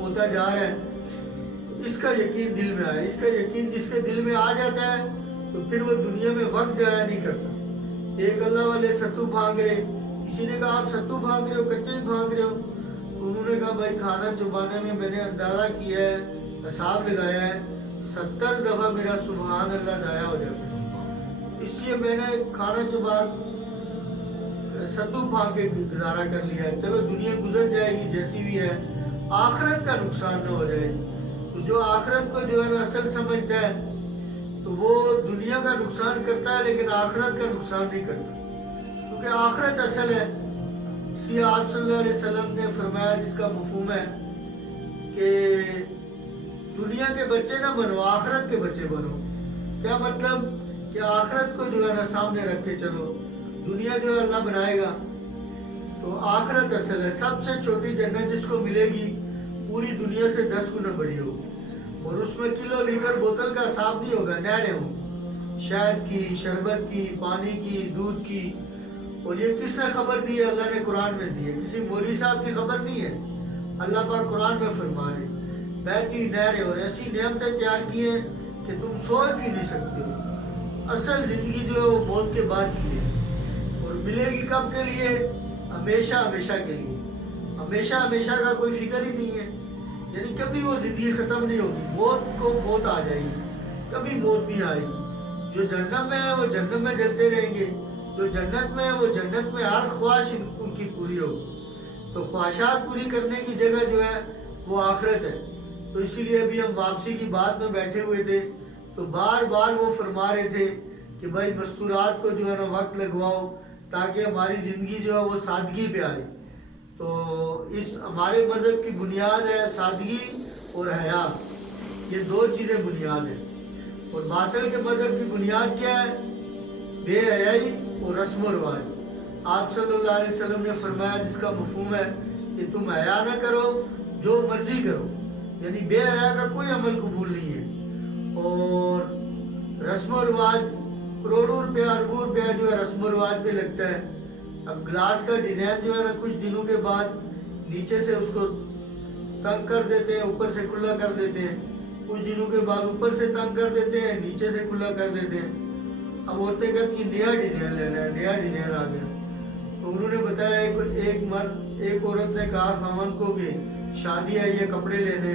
ہوتا جا رہا ہے. اس کا یقین دل میں آئے. اس کا یقین جس کے دل میں آ جاتا ہے تو پھر وہ دنیا میں وقت ضائع نہیں کرتا. ایک اللہ والے ستو پھانک رہے، کسی نے کہا آپ ستو پھانک رہے ہو، کچے ہی پھانک رہے ہو. انہوں نے کہا بھائی کھانا چبانے میں نے اندازہ کیا ہے، حساب لگایا ہے، 70 دفعہ میرا سبحان اللہ ضائع ہو جاتا ہے. اس لیے میں نے کھانا چبا ستو پھانک کے گزارا کر لیا ہے. چلو دنیا گزر جائے گی جیسی بھی ہے، آخرت کا نقصان نہ ہو جائے. تو جو آخرت کو جو ہے نا اصل سمجھتا ہے تو وہ دنیا کا نقصان کرتا ہے لیکن آخرت کا نقصان نہیں کرتا، کیونکہ آخرت اصل ہے. اس لیے آپ صلی اللہ علیہ وسلم نے فرمایا جس کا مفہوم ہے کہ دنیا کے بچے نہ بنو، آخرت کے بچے بنو. کیا مطلب کہ آخرت کو جو ہے نا سامنے رکھ کے چلو. دنیا جو ہے اللہ بنائے گا تو آخرت اصل ہے. سب سے چھوٹی جنت جس کو ملے گی پوری دنیا سے 10 گنا بڑی ہوگی، اور اس میں کلو لیٹر بوتل کا حساب نہیں ہوگا. نہریں ہوں شہد کی، شربت کی، پانی کی، دودھ کی. اور یہ کس نے خبر دی ہے؟ اللہ نے قرآن میں دی ہے. کسی مولوی صاحب کی خبر نہیں ہے. اللہ پاک قرآن میں فرما رہے بہتی نہریں اور ایسی نعمتیں تیار کی ہیں کہ تم سوچ بھی نہیں سکتے ہو. اصل زندگی جو ہے وہ موت کے بعد کی ہے، اور ملے گی کب کے لیے؟ ہمیشہ ہمیشہ کے لیے. ہمیشہ ہمیشہ کا کوئی فکر ہی نہیں ہے، یعنی کبھی وہ زندگی ختم نہیں ہوگی. موت کو موت آ جائے گی، کبھی موت نہیں آئے گی. جو جنت میں ہے وہ جنت میں جلتے رہیں گے، جو جنت میں ہے وہ جنت میں ہر خواہش ان کی پوری ہوگی. تو خواہشات پوری کرنے کی جگہ جو ہے وہ آخرت ہے. تو اسی لیے ابھی ہم واپسی کی بات میں بیٹھے ہوئے تھے تو بار بار وہ فرما رہے تھے کہ بھائی مستورات کو جو ہے نا وقت لگواؤ تاکہ ہماری زندگی جو ہے وہ سادگی پہ آئے. تو اس ہمارے مذہب کی بنیاد ہے سادگی اور حیا. یہ 2 چیزیں بنیاد ہیں. اور باطل کے مذہب کی بنیاد کیا ہے؟ بے حیائی اور رسم و رواج. آپ صلی اللہ علیہ وسلم نے فرمایا جس کا مفہوم ہے کہ تم حیا نہ کرو، جو مرضی کرو. یعنی بے حیا کا کوئی عمل قبول نہیں ہے. اور رسم و رواج کروڑوں روپیہ اربوں روپیہ جو ہے رسم و رواج پہ لگتا ہے. اب گلاس کا ڈیزائن جو ہے نا کچھ دنوں کے بعد نیچے سے اس کو تنگ کر دیتے ہیں، اوپر سے کھلا کر دیتے ہیں. کچھ دنوں کے بعد اوپر سے تنگ کر دیتے ہیں، نیچے سے کھلا کر دیتے ہیں. اب عورتیں کہتی ہیں نیا ڈیزائن لینا ہے، نیا ڈیزائن آ گیا. تو انہوں نے بتایا ایک عورت نے کہا خاوند کو کہ شادی آئی ہے کپڑے لینے.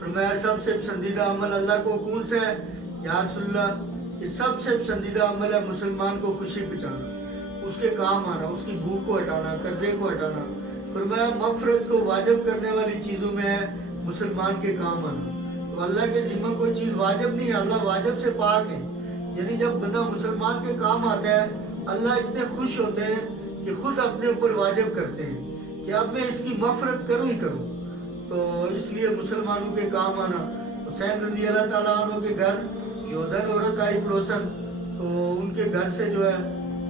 فرمایا سب سے پسندیدہ عمل اللہ کو کون سا ہے؟ یا رسول اللہ کہ سب سے پسندیدہ عمل ہے مسلمان کو خوشی پہنچانا، اس کے کام آنا، اس کی بھوک کو ہٹانا، قرضے کو ہٹانا۔ فرمایا مغفرت کو واجب کرنے والی چیزوں میں ہے مسلمان کے کام آنا۔ تو اللہ کے ذمہ کوئی چیز واجب نہیں ہے، اللہ واجب سے پاک ہے۔ یعنی جب بندہ مسلمان کے کام آتا ہے اللہ اتنے خوش ہوتے ہیں کہ خود اپنے اوپر واجب کرتے ہیں کہ اب میں اس کی مغفرت کروں ہی کروں۔ تو اس لیے مسلمانوں کے کام آنا۔ حسین رضی اللہ تعالیٰ عنہ کے گھر یودن عورت آئی پڑوسن، تو ان کے گھر سے جو ہے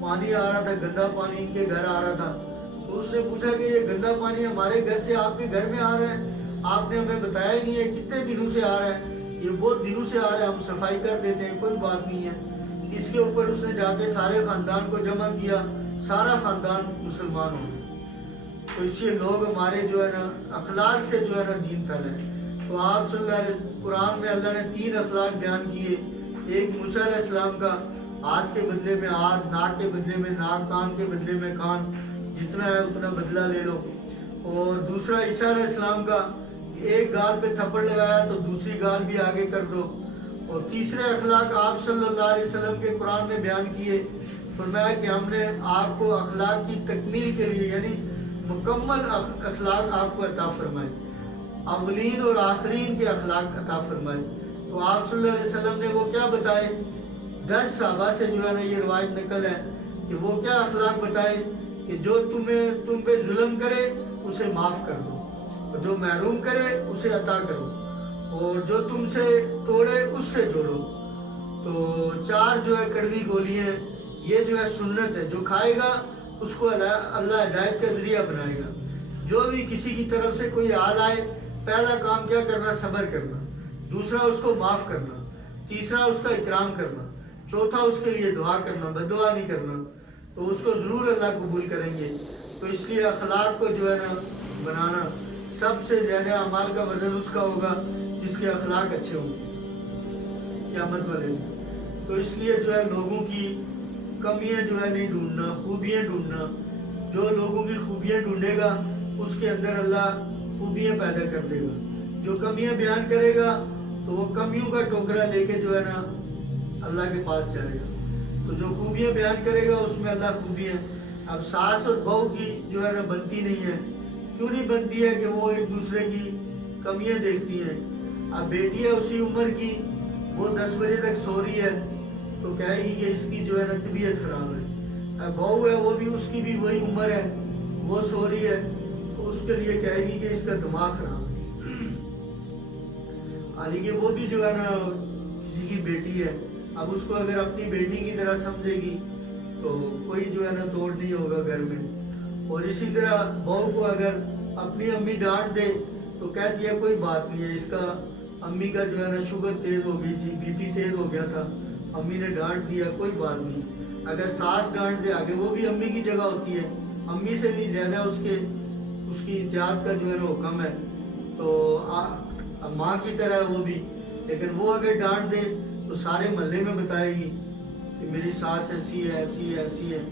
پانی آ رہا تھا، گندا پانی ان کے گھر آ رہا تھا۔ تو اس نے پوچھا کہ یہ گندا پانی ہمارے گھر سے آپ کے گھر میں آ رہا ہے، آپ نے ہمیں بتایا ہی نہیں ہے، کتنے دنوں سے آ رہا ہے؟ یہ بہت دنوں سے آ رہا ہے، ہم صفائی کر دیتے ہیں، کوئی بات نہیں ہے۔ اس کے اوپر اس نے جا کے سارے خاندان کو جمع کیا، سارا خاندان مسلمان ہو گیا۔ تو اس سے لوگ ہمارے جو ہے نا اخلاق سے جو ہے نا دین پھیلا ہے۔ تو آپ صلی اللہ علیہ وسلم قرآن میں اللہ نے 3 اخلاق بیان کیے۔ ایک موسیٰ علیہ السلام کا ہاتھ کے بدلے میں ہاتھ، ناک کے بدلے میں ناک، کان کے بدلے میں کان، جتنا ہے اتنا بدلہ لے لو۔ اور دوسرا عیسیٰ علیہ السلام کا ایک گال پہ تھپڑ لگایا تو دوسری گال بھی آگے کر دو۔ اور تیسرے اخلاق آپ صلی اللہ علیہ وسلم کے قرآن میں بیان کیے۔ فرمایا کہ ہم نے آپ کو اخلاق کی تکمیل کے لیے یعنی مکمل اخلاق آپ کو عطا فرمائے، اولین اور آخرین کے اخلاق عطا فرمائے۔ تو آپ صلی اللہ علیہ وسلم نے وہ کیا بتائے؟ 10 صحابہ سے جو ہے نا یہ روایت نقل ہے کہ وہ کیا اخلاق بتائے کہ جو تم پہ ظلم کرے اسے معاف کر دو، اور جو محروم کرے اسے عطا کرو، اور جو تم سے توڑے اس سے جوڑو۔ تو 4 جو ہے کڑوی گولیاں، یہ جو ہے سنت ہے، جو کھائے گا اس کو اللہ ہدایت کا ذریعہ بنائے گا۔ جو بھی کسی کی طرف سے کوئی حال آئے، پہلا کام کیا کرنا؟ صبر کرنا، دوسرا اس کو معاف کرنا، تیسرا اس کا اکرام کرنا، چوتھا اس کے لیے دعا کرنا، بد دعا نہیں کرنا، تو اس کو ضرور اللہ قبول کریں گے۔ تو اس لیے اخلاق کو جو ہے نا بنانا، سب سے زیادہ اعمال کا وزن اس کا ہوگا جس کے اخلاق اچھے ہوں گے قیامت والے دن۔ تو اس لیے جو ہے لوگوں کی کمیاں جو ہے نہیں ڈھونڈنا، خوبیاں ڈھونڈنا۔ جو لوگوں کی خوبیاں ڈھونڈے گا اس کے اندر اللہ خوبیاں پیدا کر دے گا۔ جو کمیاں بیان کرے گا تو وہ کمیوں کا ٹوکرا لے کے جو ہے نا اللہ کے پاس جائے گا۔ تو جو خوبیاں بیان کرے گا اس میں اللہ خوبیاں۔ اب ساس اور بہو کی جو ہے نا بنتی نہیں ہے، کیوں نہیں بنتی ہے کہ وہ ایک دوسرے کی کمیاں دیکھتی ہیں۔ اب بیٹی ہے اسی عمر کی، وہ 10 بجے تک سو رہی ہے تو کہے گی کہ اس کی جو ہے نا طبیعت خراب ہے۔ اب بہو ہے وہ بھی، اس کی بھی وہی عمر ہے، وہ سو رہی ہے تو اس کے لیے کہے گی کہ اس کا دماغ خراب ہے، حالانکہ وہ بھی جو ہے نا کسی کی بیٹی ہے۔ اب اس کو اگر اپنی بیٹی کی طرح سمجھے گی تو کوئی جو ہے نا توڑ نہیں ہوگا گھر میں۔ اور اسی طرح بہو کو اگر اپنی امی ڈانٹ دے تو کہتی ہے کوئی بات نہیں ہے، اس کا امی کا جو ہے نا شوگر تیز ہو گئی تھی، بی پی تیز ہو گیا تھا، امی نے ڈانٹ دیا، کوئی بات نہیں۔ اگر ساس ڈانٹ دے آگے، وہ بھی امی کی جگہ ہوتی ہے، امی سے بھی زیادہ اس کی احتیاط کا جو ہے نا حکم ہے، تو ماں کی طرح ہے وہ بھی۔ لیکن وہ اگر ڈانٹ دے تو سارے محلے میں بتائے گی کہ میری ساس ایسی ہے، ایسی ہے، ایسی ہے۔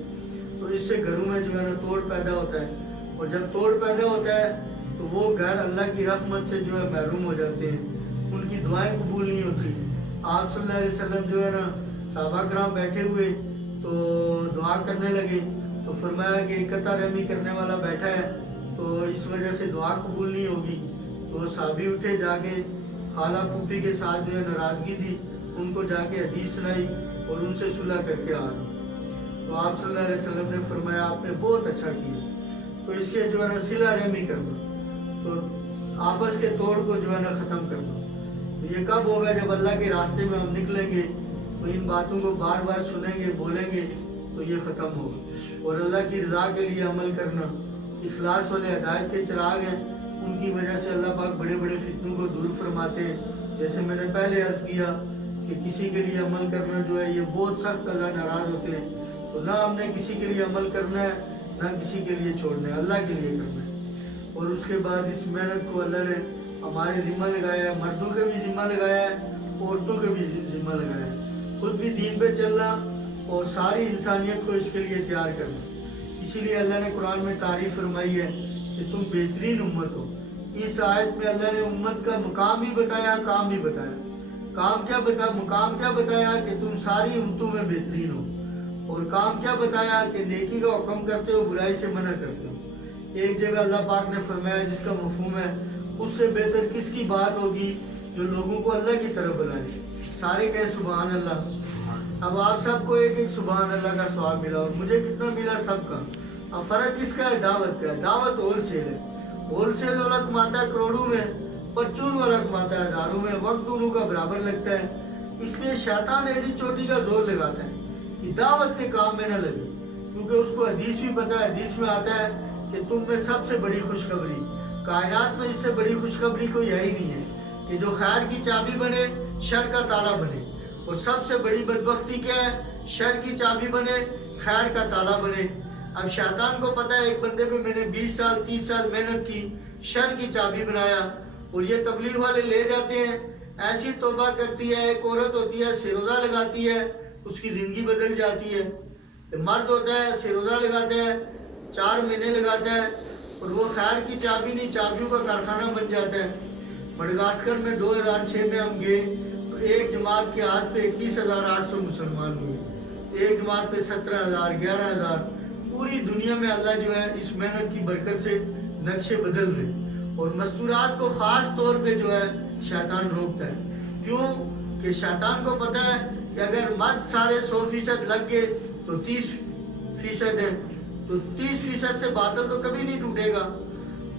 تو اس سے گھروں میں جو ہے نا توڑ پیدا ہوتا ہے، اور جب توڑ پیدا ہوتا ہے تو وہ گھر اللہ کی رحمت سے جو ہے محروم ہو جاتے ہیں، ان کی دعائیں قبول نہیں ہوتی۔ آپ صلی اللہ علیہ وسلم جو ہے نا صحابہ کرام بیٹھے ہوئے تو دعا کرنے لگے، تو فرمایا کہ قطع رحمی کرنے والا بیٹھا ہے تو اس وجہ سے دعا قبول نہیں ہوگی۔ تو صحابی اٹھے، جا کے خالہ پھوپھی کے ساتھ جو ہے ناراضگی تھی ان کو جا کے حدیث سنائی اور ان سے صلح کر کے آ گئے۔ تو آپ صلی اللہ علیہ وسلم نے فرمایا آپ نے بہت اچھا کیا۔ تو اس سے جو ہے نا صلہ رحمی کرنا، تو آپس کے توڑ کو جو ہے نا ختم کرنا۔ تو یہ کب ہوگا؟ جب اللہ کے راستے میں ہم نکلیں گے تو ان باتوں کو بار بار سنیں گے، بولیں گے تو یہ ختم ہوگا۔ اور اللہ کی رضا کے لیے عمل کرنا، اخلاص والے ہدایت کے چراغ ہیں، ان کی وجہ سے اللہ پاک بڑے بڑے فتنوں کو دور فرماتے ہیں۔ جیسے میں نے پہلے عرض کیا کہ کسی کے لیے عمل کرنا جو ہے یہ بہت سخت اللہ ناراض ہوتے ہیں۔ تو نہ ہم نے کسی کے لیے عمل کرنا ہے، نہ کسی کے لیے چھوڑنا ہے، اللہ کے لیے کرنا ہے۔ اور اس کے بعد اس محنت کو اللہ نے ہمارے ذمہ لگایا ہے، مردوں کے بھی ذمہ لگایا ہے، عورتوں کے بھی ذمہ لگایا ہے، خود بھی دین پہ چلنا اور ساری انسانیت کو اس کے لیے تیار کرنا۔ اسی لیے اللہ نے قرآن میں تعریف فرمائی ہے کہ تم بہترین امت ہو، اس آیت میں اللہ نے امت کا مقام بھی بتایا، کام بھی بتایا۔ مقام کیا بتایا کہ تم ساری امتوں میں بہترین ہو، اور کام کیا بتایا کہ نیکی کا حکم کرتے ہو، برائی سے منع کرتے ہو۔ ایک جگہ اللہ پاک نے فرمایا جس کا مفہوم ہے اس سے بہتر کس کی بات ہوگی جو لوگوں کو اللہ کی طرف بلائے۔ سارے کہیں سبحان اللہ۔ اب آپ سب کو ایک ایک سبحان اللہ کا ثواب ملا، اور مجھے کتنا ملا؟ سب کا۔ اب فرق کس کا ہے؟ دعوت کا ہے۔ دعوت ہول سیل ہے، ہول سیل والا کماتا ہے کروڑوں میں، پرچون والا کماتا ہے ہزاروں میں، وقت دونوں کا برابر لگتا ہے۔ اس لیے شیطان ایڈی چوٹی کا زور لگاتا ہے کہ دعوت کے کام میں نہ لگے، کیونکہ اس کو حدیث بھی پتہ ہے۔ حدیث میں آتا ہے کہ تم میں سب سے بڑی خوشخبری کائنات میں، اس سے بڑی خوشخبری کوئی ہے ہی نہیں ہے کہ جو خیر کی چابی بنے شر کا تالا بنے، اور سب سے بڑی بدبختی کیا ہے؟ شر کی چابی بنے خیر کا تالا بنے۔ اب شیطان کو پتہ ہے ایک بندے پہ میں نے 20 سال 30 سال محنت کی، شر کی چابی بنایا، اور یہ تبلیغ والے لے جاتے ہیں، ایسی توبہ کرتی ہے، ایک عورت ہوتی ہے سروزہ لگاتی ہے، اس کی زندگی بدل جاتی ہے۔ مرد ہوتا ہے سروزہ لگاتا ہے، 4 مہینے لگاتا ہے، اور وہ خیر کی چابی نہیں، چابیوں کا کارخانہ بن جاتا ہے۔ مڈغاسکر میں 2006 میں ہم گئے تو ایک جماعت کے ہاتھ پہ 21,800 مسلمان ہوئے، ایک جماعت پہ 17,000 11,000۔ پوری دنیا میں اللہ جو ہے اس محنت کی برکت سے نقشے بدل رہے، اور مستورات کو خاص طور پہ جو ہے شیطان روکتا ہے۔ کیوں؟ کہ شیطان کو پتہ ہے کہ اگر مرد سارے 100% لگ گئے تو 30% ہے، تو 30% سے باطل تو کبھی نہیں ٹوٹے گا،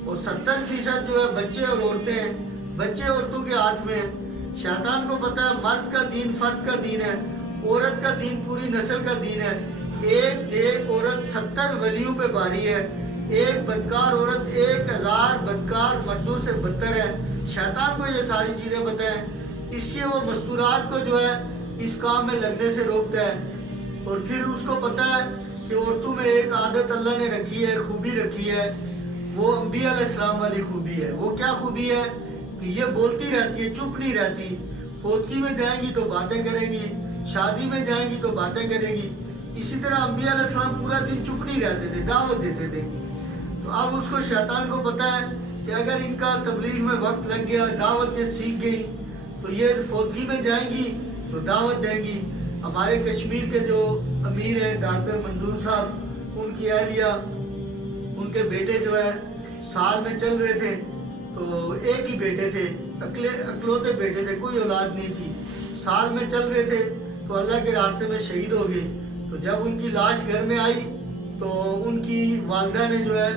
اور 70% جو ہے بچے اور عورتیں ہیں، بچے عورتوں کے ہاتھ میں ہیں۔ شیطان کو پتہ ہے مرد کا دین فرد کا دین ہے، عورت کا دین پوری نسل کا دین ہے۔ ایک نیک عورت 70 ولیوں پہ باری ہے، ایک بدکار عورت 1000 بدکار مردوں سے بدتر ہے۔ شیطان کو یہ ساری چیزیں پتہ ہیں، اس لیے وہ مستورات کو جو ہے اس کام میں لگنے سے روکتا ہے۔ اور پھر اس کو پتہ ہے کہ عورتوں میں ایک عادت اللہ نے رکھی ہے، خوبی رکھی ہے، وہ انبیاء علیہ السلام والی خوبی ہے۔ وہ کیا خوبی ہے؟ کہ یہ بولتی رہتی ہے، چپ نہیں رہتی۔ فوتگی میں جائیں گی تو باتیں کریں گی، شادی میں جائیں گی تو باتیں کریں گی۔ اسی طرح انبیاء علیہ السلام پورا دن چپ نہیں رہتے تھے، دعوت دیتے تھے۔ تو اب اس کو شیطان کو پتہ ہے کہ اگر ان کا تبلیغ میں وقت لگ گیا، دعوت یہ سیکھ گئی، تو یہ فوتگی میں جائیں گی تو دعوت دیں گی۔ ہمارے کشمیر کے جو امیر ہیں ڈاکٹر منظور صاحب، ان کی اہلیہ، ان کے بیٹے جو ہے سال میں چل رہے تھے، تو ایک ہی بیٹے تھے، اکلوتے بیٹے تھے، کوئی اولاد نہیں تھی، سال میں چل رہے تھے تو اللہ کے راستے میں شہید ہو گئے۔ تو جب ان کی لاش گھر میں آئی تو ان کی والدہ نے جو ہے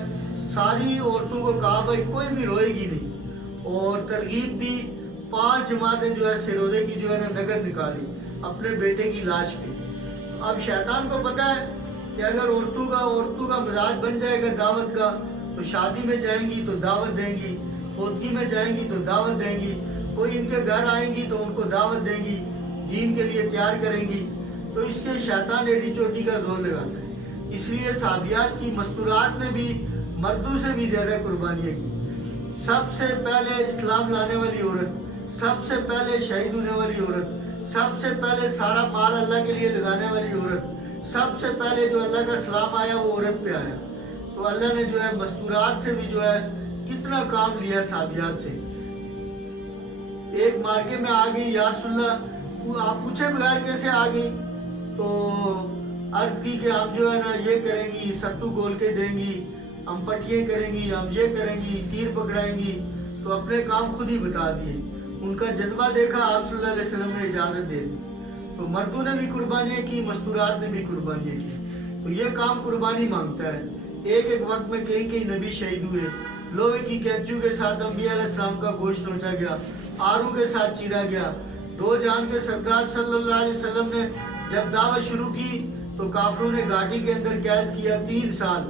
ساری عورتوں کو کہا بھائی کوئی بھی روئے گی نہیں، اور ترغیب دی۔ 5 جماعتیں جو ہے سروزے کی جو ہے نا نقد نکالی اپنے بیٹے کی لاش پہ۔ اب شیطان کو پتہ ہے کہ اگر عورتوں کا مزاج بن جائے گا دعوت کا، تو شادی میں جائیں گی تو دعوت دیں گی، فوتگی میں جائیں گی تو دعوت دیں گی، کوئی ان کے گھر آئیں گی تو ان کو دعوت دیں گی، دین کے لیے تیار کریں گی۔ تو اس سے شیطان ایڈی چوٹی کا زور لگاتا ہے۔ اس لیے صحابیات کی مستورات نے بھی مردوں سے بھی زیادہ قربانیاں کی۔ سب سے پہلے اسلام لانے والی عورت، سب سے پہلے شہید ہونے والی عورت، سب سے پہلے سارا مال اللہ کے لیے لگانے والی عورت، سب سے پہلے جو اللہ کا سلام آیا وہ عورت پہ آیا۔ تو اللہ نے جو ہے مستورات سے بھی جو ہے کتنا کام لیا صحابیات سے۔ ایک مارکے میں آ گئی، یا رسول اللہ آپ پوچھے بغیر کیسے آ گئی؟ تو عرض کی کہ ہم جو ہے نا یہ کریں گی، ستو گول کے دیں گی، ہم پٹیاں کریں گی، ہم یہ کریں گی، تیر پکڑائیں گی۔ تو اپنے کام خود ہی بتا دیے۔ ان کا جذبہ دیکھا، آپ صلی اللہ علیہ وسلم نے اجازت دے دی۔ تو مردوں نے بھی قربانیاں کی، مستورات نے بھی قربانیاں کی۔ تو یہ کام قربانی مانگتا ہے۔ ایک ایک وقت میں کئی نبی شہید ہوئے، لوہے کی کینچیوں کے ساتھ انبیاء علیہ السلام کا گوشت نوچا گیا، آرو کے ساتھ چیرا گیا۔ 2 جہان کے سردار صلی اللہ علیہ وسلم نے جب دعوت شروع کی تو کافروں نے گاڑی کے اندر قید کیا 3 سال،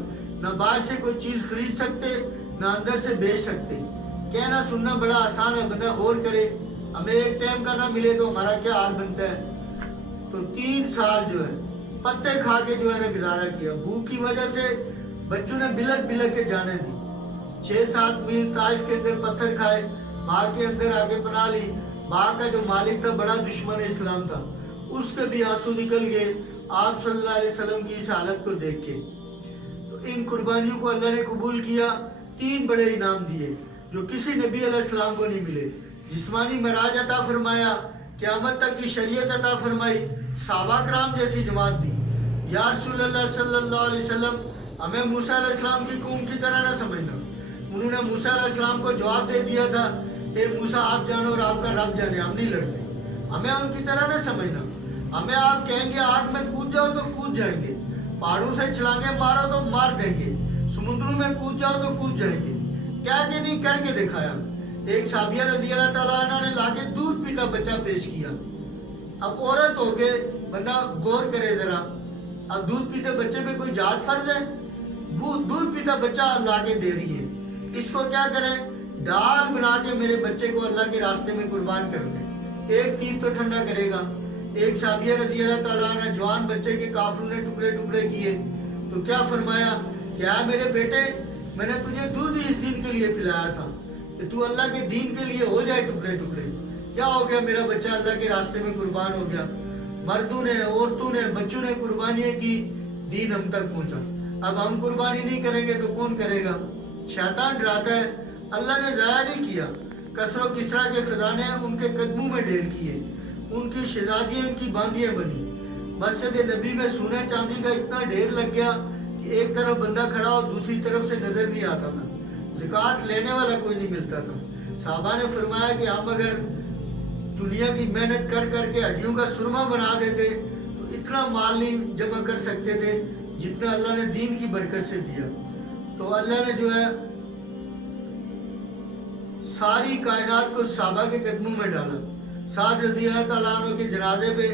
نہ باہر سے کوئی چیز خرید سکتے نہ اندر سے بیچ سکتے۔ کہنا سننا بڑا آسان ہے، بندہ غور کرے، ہمیں ایک ٹائم کا نہ ملے تو ہمارا کیا حال بنتا ہے۔ تو 3 سال جو ہے پتے کھا کے جو ہے نا گزارا کیا۔ بھوک کی وجہ سے بچوں نے بلک کے جانے دی، 6-7 میل طائف کے اندر پتھر کھائے، باغ کے اندر آگے پناہ لی۔ باغ کا جو مالک تھا بڑا دشمن اسلام تھا، اس کے بھی آنسو نکل گئے آپ صلی اللہ علیہ وسلم کی اس حالت کو دیکھ کے۔ تو ان قربانیوں کو اللہ نے قبول کیا، 3 بڑے انعام دیے۔ جو کسی نبی علیہ السلام کو نہیں ملے. جسمانی معراج عطا فرمایا, قیامت تک کی شریعت عطا فرمائی, صحابہ کرام جیسی جماعت دی. یا رسول اللہ صلی اللہ علیہ وسلم, ہمیں موسیٰ علیہ السلام کی قوم کی طرح نہ سمجھنا. انہوں نے موسیٰ علیہ السلام کو جواب دے دیا تھا, اے موسیٰ آپ جانو اور آپ کا رب جانے, ہم نہیں لڑتے. ہمیں ان کی طرح نہ سمجھنا. ہمیں آپ کہیں گے آگ میں کود جاؤ تو کود جائیں گے, پہاڑوں سے چھلانگیں مارو تو مار دیں گے, سمندروں میں کود جاؤ تو کود جائیں گے. کیا کہ نہیں کر کے دکھایا. ایک صحابیہ رضی اللہ تعالیٰ عنہ نے لا کے دودھ پیتا بچہ پیش کیا. اب عورت ہو کے بندہ غور کرے ذرا, اب دودھ پیتے بچے پہ کوئی جہاد فرض ہے؟ دودھ پیتا بچہ لا کے دے رہی ہے, اس کو کیا کریں, ڈال بنا کے میرے بچے کو اللہ کے راستے میں قربان کر دیں, ایک تیر تو ٹھنڈا کرے گا. ایک صحابیہ رضی اللہ تعالیٰ عنہ جوان بچے کے کافروں نے ٹکڑے ٹکڑے کیے تو کیا فرمایا, کیا میرے بیٹے میں نے تجھے دودھ ہی اس دن کے لیے پلایا تھا کہ تو اللہ کے دین کے لیے ہو جائے ٹکڑے ٹکڑے. کیا ہو گیا, میرا بچہ اللہ کے راستے میں قربان ہو گیا. مردوں نے, عورتوں نے, بچوں نے قربانیاں کی, دین ہم تک پہنچا. اب ہم قربانی نہیں کریں گے تو کون کرے گا؟ شیطان ڈراتا ہے. اللہ نے ضائع نہیں کیا. کسر و کسرا کے خزانے ان کے قدموں میں ڈھیر کیے, ان کی شہزادیاں ان کی باندیاں بنی. مسجد نبی میں سونے چاندی کا اتنا ڈھیر لگ گیا کہ ایک طرف بندہ کھڑا اور دوسری طرف سے نظر نہیں آتا تھا. زکوٰۃ لینے والا کوئی نہیں ملتا تھا. صحابہ نے فرمایا کہ ہم اگر دنیا کی محنت کر کر کے ہڈیوں کا سرما بنا دیتے تو اتنا مال نہیں جمع کر سکتے تھے جتنا اللہ نے دین کی برکت سے دیا. تو اللہ نے جو ہے ساری کائنات کو صحابہ کے قدموں میں ڈالا. سعد رضی اللہ تعالیٰ عنہ کے جنازے پہ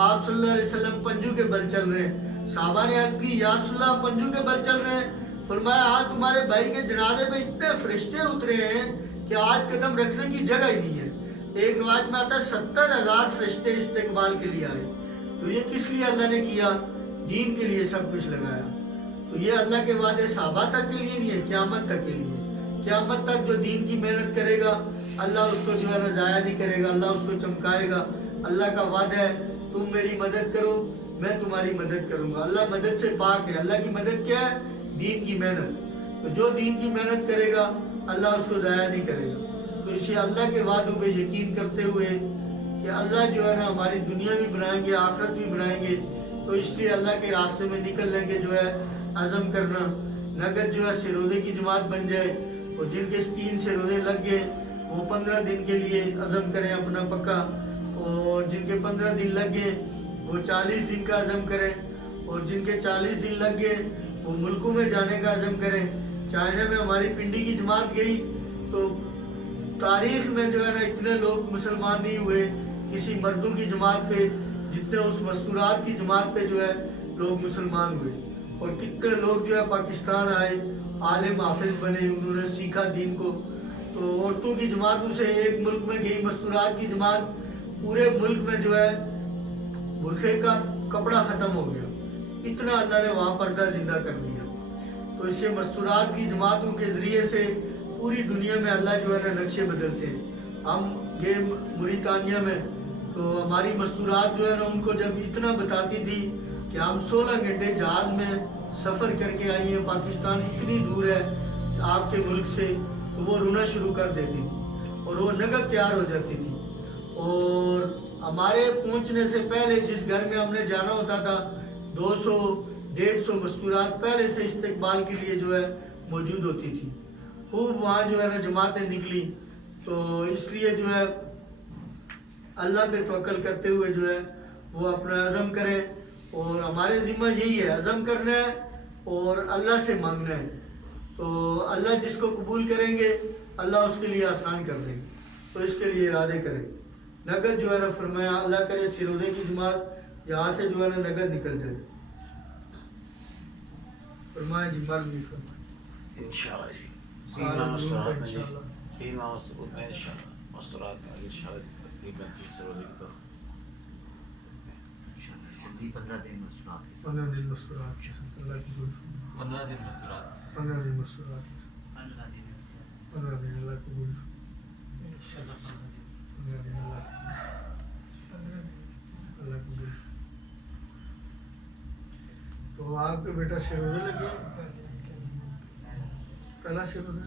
آپ صلی اللہ علیہ وسلم پنجو کے بل چل رہے ہیں. صحابہ نے عرض کی, یا رسول اللہ پنجو کے بل چل رہے ہیں؟ فرمایا ہاں, تمہارے بھائی کے جنازے پہ اتنے فرشتے اترے ہیں کہ آج قدم رکھنے کی جگہ ہی نہیں ہے. ایک روایت میں آتا ہے 70,000 فرشتے استقبال کے لیے آئے. تو یہ کس لیے اللہ نے کیا؟ دین کے لیے سب کچھ لگایا. تو یہ اللہ کے وعدے صحابہ تک کے لیے نہیں ہے, قیامت تک کے لیے. قیامت تک جو دین کی محنت کرے گا اللہ اس کو جو ہے نا ضائع نہیں کرے گا, اللہ اس کو چمکائے گا. اللہ کا وعدہ ہے, تم میری مدد کرو میں تمہاری مدد کروں گا. اللہ مدد سے پاک ہے. اللہ کی مدد کیا ہے؟ دین کی محنت. تو جو دین کی محنت کرے گا اللہ اس کو ضائع نہیں کرے گا. تو اسے اللہ کے وعدوں پہ یقین کرتے ہوئے کہ اللہ جو ہے نا ہماری دنیا بھی بنائیں گے, آخرت بھی بنائیں گے, تو اس لیے اللہ کے راستے میں نکلنے کے جو ہے عزم کرنا. نگر جو ہے سروزے کی جماعت بن جائے, اور جن کے 3 سروزے لگ گئے وہ 15 دن کے لیے عزم کریں اپنا پکا, اور جن کے 15 دن لگ گئے وہ 40 دن کا عزم کریں, اور جن کے 40 دن لگ گئے وہ ملکوں میں جانے کا عزم کریں. چائنا میں ہماری پنڈی کی جماعت گئی تو تاریخ میں جو ہے نا اتنے لوگ مسلمان نہیں ہوئے کسی مردوں کی جماعت پہ جتنے اس مستورات کی جماعت پہ جو ہے لوگ مسلمان ہوئے. اور کتنے لوگ جو ہے پاکستان آئے, عالم حافظ بنے, انہوں نے سیکھا دین کو. تو عورتوں کی جماعتوں سے ایک ملک میں گئی مستورات کی جماعت, پورے ملک میں جو ہے برقعے کا کپڑا ختم ہو گیا, اتنا اللہ نے وہاں پردہ زندہ کر دیا. تو اس سے مستورات کی جماعتوں کے ذریعے سے پوری دنیا میں اللہ جو ہے نا نقشے بدلتے ہیں. ہم گئے موریتانیہ میں تو ہماری مستورات جو ہے نا ان کو جب اتنا بتاتی تھی کہ ہم 16 گھنٹے جہاز میں سفر کر کے آئی ہیں, پاکستان اتنی دور ہے آپ کے ملک سے, تو وہ رونا شروع کر دیتی تھی اور وہ نقد تیار ہو جاتی تھی. اور ہمارے پہنچنے سے پہلے جس گھر میں ہم نے جانا ہوتا تھا 200-150 مستورات پہلے سے استقبال کے لیے جو ہے موجود ہوتی تھی. خوب وہاں جو ہے نا جماعتیں نکلی. تو اس لیے جو ہے اللہ پہ توکل کرتے ہوئے جو ہے وہ اپنا عزم کریں, اور ہمارے ذمہ یہی ہے عزم کرنا ہے اور اللہ سے مانگنا ہے. تو اللہ جس کو قبول کریں گے اللہ اس کے لیے آسان کر دیں گے, تو اس کے لیے ارادے کریں. نقد جو ہے نا فرمایا اللہ کرے سروزے کی جماعت یہاں سے جو ہے نا نقد نکل جائے. فرمایا جی مرض بھی فرمائے انشاءاللہ جی سارا دن انشاءاللہ 3 ماہ میں انشاءاللہ مستورات میں انشاءاللہ تقریباً 30 سروزے کی طرف 15 دن مستورات کے 15 دن مستورات کے ساتھ اللہ کی قبول فرمائے. 15 دن مستورات 15 دن مستورات کے ساتھ 15 دن اللہ کی قبول فرمائے. انشاءاللہ 15 دن اللہ قبول. تو آپ کے بیٹا سروزے لگے پہلا سروزہ